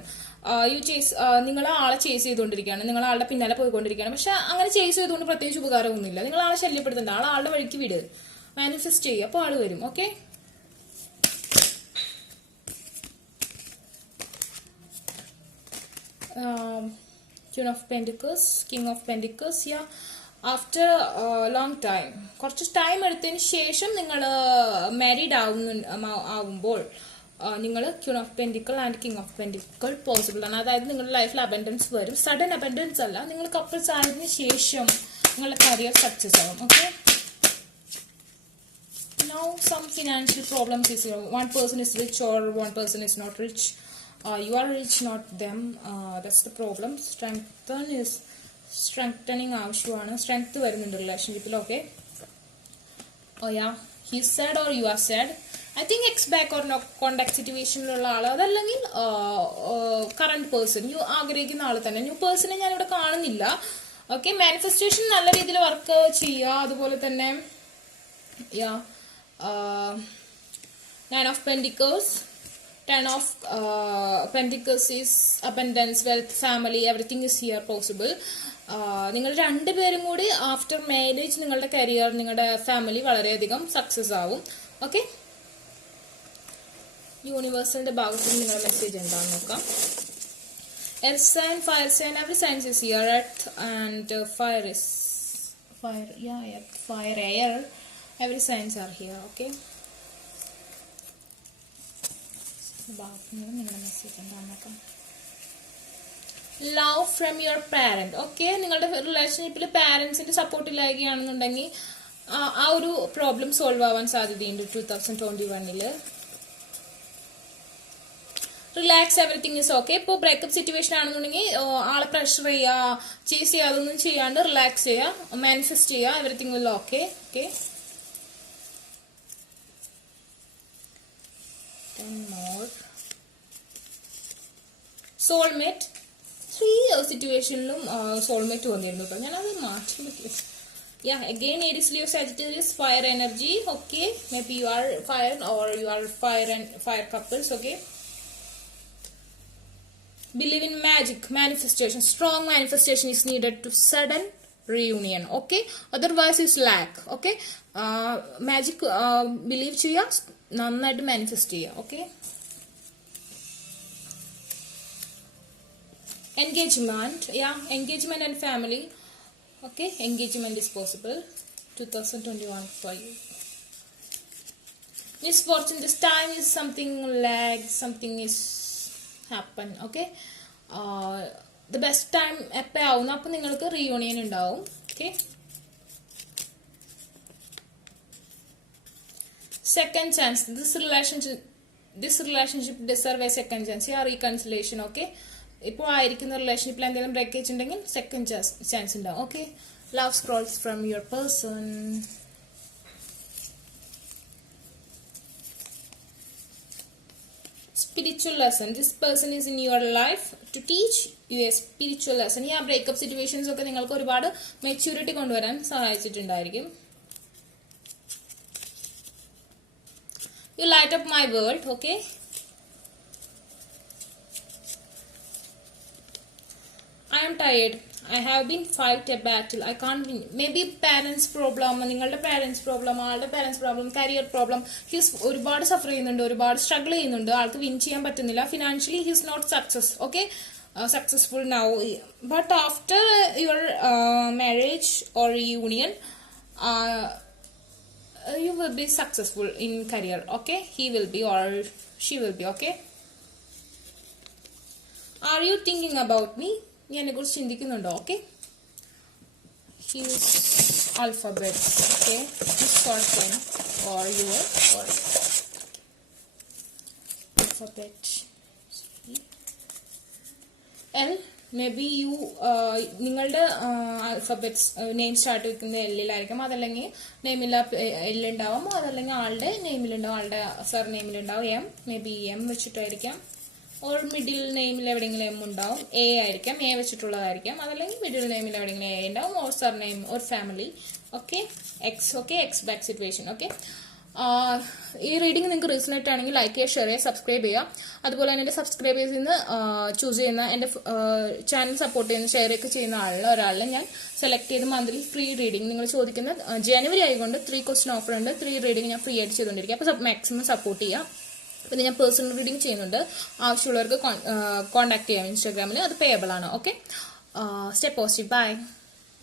നിങ്ങൾ ആളെ chase ചെയ്തുകൊണ്ടിരിക്കുകയാണ്, നിങ്ങൾ ആളുടെ പിന്നാലെ പോയിക്കൊണ്ടിരിക്കുകയാണ്. പക്ഷെ അങ്ങനെ chase ചെയ്തുകൊണ്ട് പ്രത്യേകിച്ച് ഉപകാരമൊന്നുമില്ല. നിങ്ങൾ ആളെ ശല്യപ്പെടുത്തണ്ട, ആളുടെ വഴിക്ക് വിട്, മാനിഫെസ്റ്റ് ചെയ്യുക, അപ്പോൾ ആള് വരും. Okay. Queen of Pentacles, King of Pentacles. Yeah. After long time, കുറച്ച് ടൈം എടുത്തതിന് ശേഷം നിങ്ങൾ മാരീഡ് ആവുമ്പോൾ നിങ്ങൾ queen of പെൻഡിക്കിൾ and king of പെൻഡിക്കിൾ possible ആണ്. അതായത് നിങ്ങളുടെ ലൈഫിൽ അബൻഡൻസ് വരും. സഡൻ അബൻഡൻസ് അല്ല, നിങ്ങൾ കപ്പിൾസ് ആയതിനു ശേഷം നിങ്ങളുടെ കരിയർ സക്സസ് ആവും. Okay. Now some financial problems is one person is rich or one person is not rich. You are rich, not them. That's the problem. Strengthening ആവശ്യമാണ്. Strength വരുന്നുണ്ട് റിലേഷൻഷിപ്പിൽ. Okay. Oh yeah, he sad or you are sad. I think ex back or no contact സിറ്റുവേഷനിലുള്ള ആൾ, അതല്ലെങ്കിൽ current person, U ആഗ്രഹിക്കുന്ന ആൾ തന്നെ. New പേഴ്സണെ ഞാനിവിടെ കാണുന്നില്ല. ഓക്കെ. മാനിഫെസ്റ്റേഷൻ നല്ല രീതിയിൽ വർക്ക് ചെയ്യുക. അതുപോലെ തന്നെ yeah, nine of pentacles, Ten of Pentacles is abundance, wealth, family, everything is here possible. നിങ്ങൾ രണ്ടുപേരും കൂടി ആഫ്റ്റർ മാരേജ് നിങ്ങളുടെ കരിയർ, നിങ്ങളുടെ ഫാമിലി വളരെയധികം സക്സസ് ആവും. ഓക്കെ. യൂണിവേഴ്സലിന്റെ ഭാഗത്ത് നിന്ന് നിങ്ങളുടെ മെസ്സേജ് എന്താണെന്ന് നോക്കാം. Earth sign, fire sign, every signs is here. Earth and fire is fire. Yeah, earth, fire, air, every signs are here. Okay. നിങ്ങളുടെ മെസ്സേജ് എന്താണെന്ന് നോക്കാം. Love from your parent. Okay. നിങ്ങളുടെ റിലേഷൻഷിപ്പിൽ പാരന്റ്സിന്റെ സപ്പോർട്ട് ഇല്ലായിരിക്കുകയാണെന്നുണ്ടെങ്കിൽ ആ ഒരു പ്രോബ്ലം സോൾവ് ആവാൻ സാധ്യതയുണ്ട് 2021. Relax, everything is okay. ഇപ്പോൾ ബ്രേക്കപ്പ് സിറ്റുവേഷൻ ആണെന്നുണ്ടെങ്കിൽ ആളെ പ്രഷർ ചെയ്യുക, ചേസ് ചെയ്യുക, അതൊന്നും ചെയ്യാണ്ട് റിലാക്സ് ചെയ്യുക, മാനിഫെസ്റ്റ് ചെയ്യുക, everything will okay. Okay. more soulmate. 3 സിറ്റുവേഷനിലും സോൾമേറ്റ് വന്നിരുന്നു കേട്ടോ. ഞാനത് മാറ്റി പറ്റിയത്. Yeah, again Aries, Leo, Sagittarius, fire energy. Okay, maybe you are fire or you are fire couples. Okay. Believe in magic, manifestation. Strong manifestation is needed to sudden reunion. Okay. Otherwise is lack. Okay. Magic believe ചെയ്യുക, നന്നായിട്ട് manifest ചെയ്യുക. Okay. Engagement. Yeah, engagement and family. Okay, engagement is possible 2021 for you. Misfortune this time is something lag, something is happen. Okay. The best time എപ്പോൾ ആവുന്നു അപ്പോൾ നിങ്ങൾക്ക് reunion ഉണ്ടാവും. Okay. Second chance. This relationship deserve a second chance. Yeah, reconciliation. Okay. ഇപ്പോൾ ആയിരിക്കുന്ന റിലേഷൻഷിപ്പിൽ എന്തെങ്കിലും breakage ഉണ്ടെങ്കിൽ സെക്കൻഡ് ചാൻസ് ഉണ്ടാവും. Okay. Love scrolls from your person. Spiritual lesson. This person is in your life to teach you a spiritual lesson. ഈ breakup situations ഒക്കെ നിങ്ങൾക്ക് ഒരുപാട് മെച്യൂരിറ്റി കൊണ്ടുവരാൻ സഹായിച്ചിട്ടുണ്ടായിരിക്കും. You light up my world. Okay. I am tired. I have been fight a battle. I can't win. Maybe parents problem, നിങ്ങളുടെ parents problem, ആളുടെ parents problem, career problem. He's ഒരുപാട് സഫർ ചെയ്യുന്നുണ്ട്, ഒരുപാട് struggle ചെയ്യുന്നുണ്ട്, ആൾക്ക് വിൻ ചെയ്യാൻ പറ്റുന്നില്ല. Financially he is not successful now. But after your marriage or reunion, you will be successful in career. Okay. He will be or she will be. Okay. Are you thinking about me? നീ എന്നെക്കുറിച്ച് ചിന്തിക്കുന്നുണ്ടോ? Okay, his alphabets. Okay, his short name or your or alphabet. L, maybe you നിങ്ങളുടെ alphabets name start വെക്കുന്നത് എല്ലിലായിരിക്കും. അതല്ലെങ്കിൽ നെയിമിൽ എല്ലുണ്ടാവും, അതല്ലെങ്കിൽ ആളുടെ നെയിമിലുണ്ടാവും, ആളുടെ സർ നെയിമിലുണ്ടാവും. എം, മേ ബി എം വെച്ചിട്ടായിരിക്കാം. ഓർ മിഡിൽ നെയിമിൽ എവിടെയെങ്കിലും എം ഉണ്ടാവും. എ ആയിരിക്കാം, എ വെച്ചിട്ടുള്ളതായിരിക്കാം. അതല്ലെങ്കിൽ മിഡിൽ നെയിമിൽ എവിടെയെങ്കിലും എ ഉണ്ടാവും. Or sir name or family. Okay, X. Okay, X back situation. Okay, ഈ റീഡിംഗ് നിങ്ങൾക്ക് റീസണേറ്റ് ആണെങ്കിൽ ലൈക്ക് ചെയ്യുക, ഷെയർ ചെയ്യുക, സബ്സ്ക്രൈബ് ചെയ്യുക. അതുപോലെ തന്നെ എൻ്റെ സബ്സ്ക്രൈബേഴ്സിൽ നിന്ന് ചൂസ് ചെയ്യുന്ന എൻ്റെ ചാനൽ സപ്പോർട്ട് ചെയ്യുന്ന ഷെയർ ഒക്കെ ചെയ്യുന്ന ഒരാളെ ഞാൻ സെലക്ട് ചെയ്ത് മന്ത്ലി ഫ്രീ റീഡിംഗ് നിങ്ങൾ ചോദിക്കുന്ന ജനുവരി ആയതുകൊണ്ട് 3 ക്വസ്റ്റ്യൻ ഓഫർ ഉണ്ട്. 3 റീഡിംഗ് ഞാൻ ഫ്രീ ആയിട്ട് ചെയ്തുകൊണ്ടിരിക്കുക. അപ്പോൾ മാക്സിമം സപ്പോർട്ട് ചെയ്യുക. പിന്നെ ഞാൻ പേഴ്സണൽ റീഡിംഗ് ചെയ്യുന്നുണ്ട്. ആവശ്യമുള്ളവർക്ക് കോൺടാക്ട് ചെയ്യാം ഇൻസ്റ്റാഗ്രാമിൽ. അത് പേയബിൾ ആണ്. Okay, stay positive. ബൈ.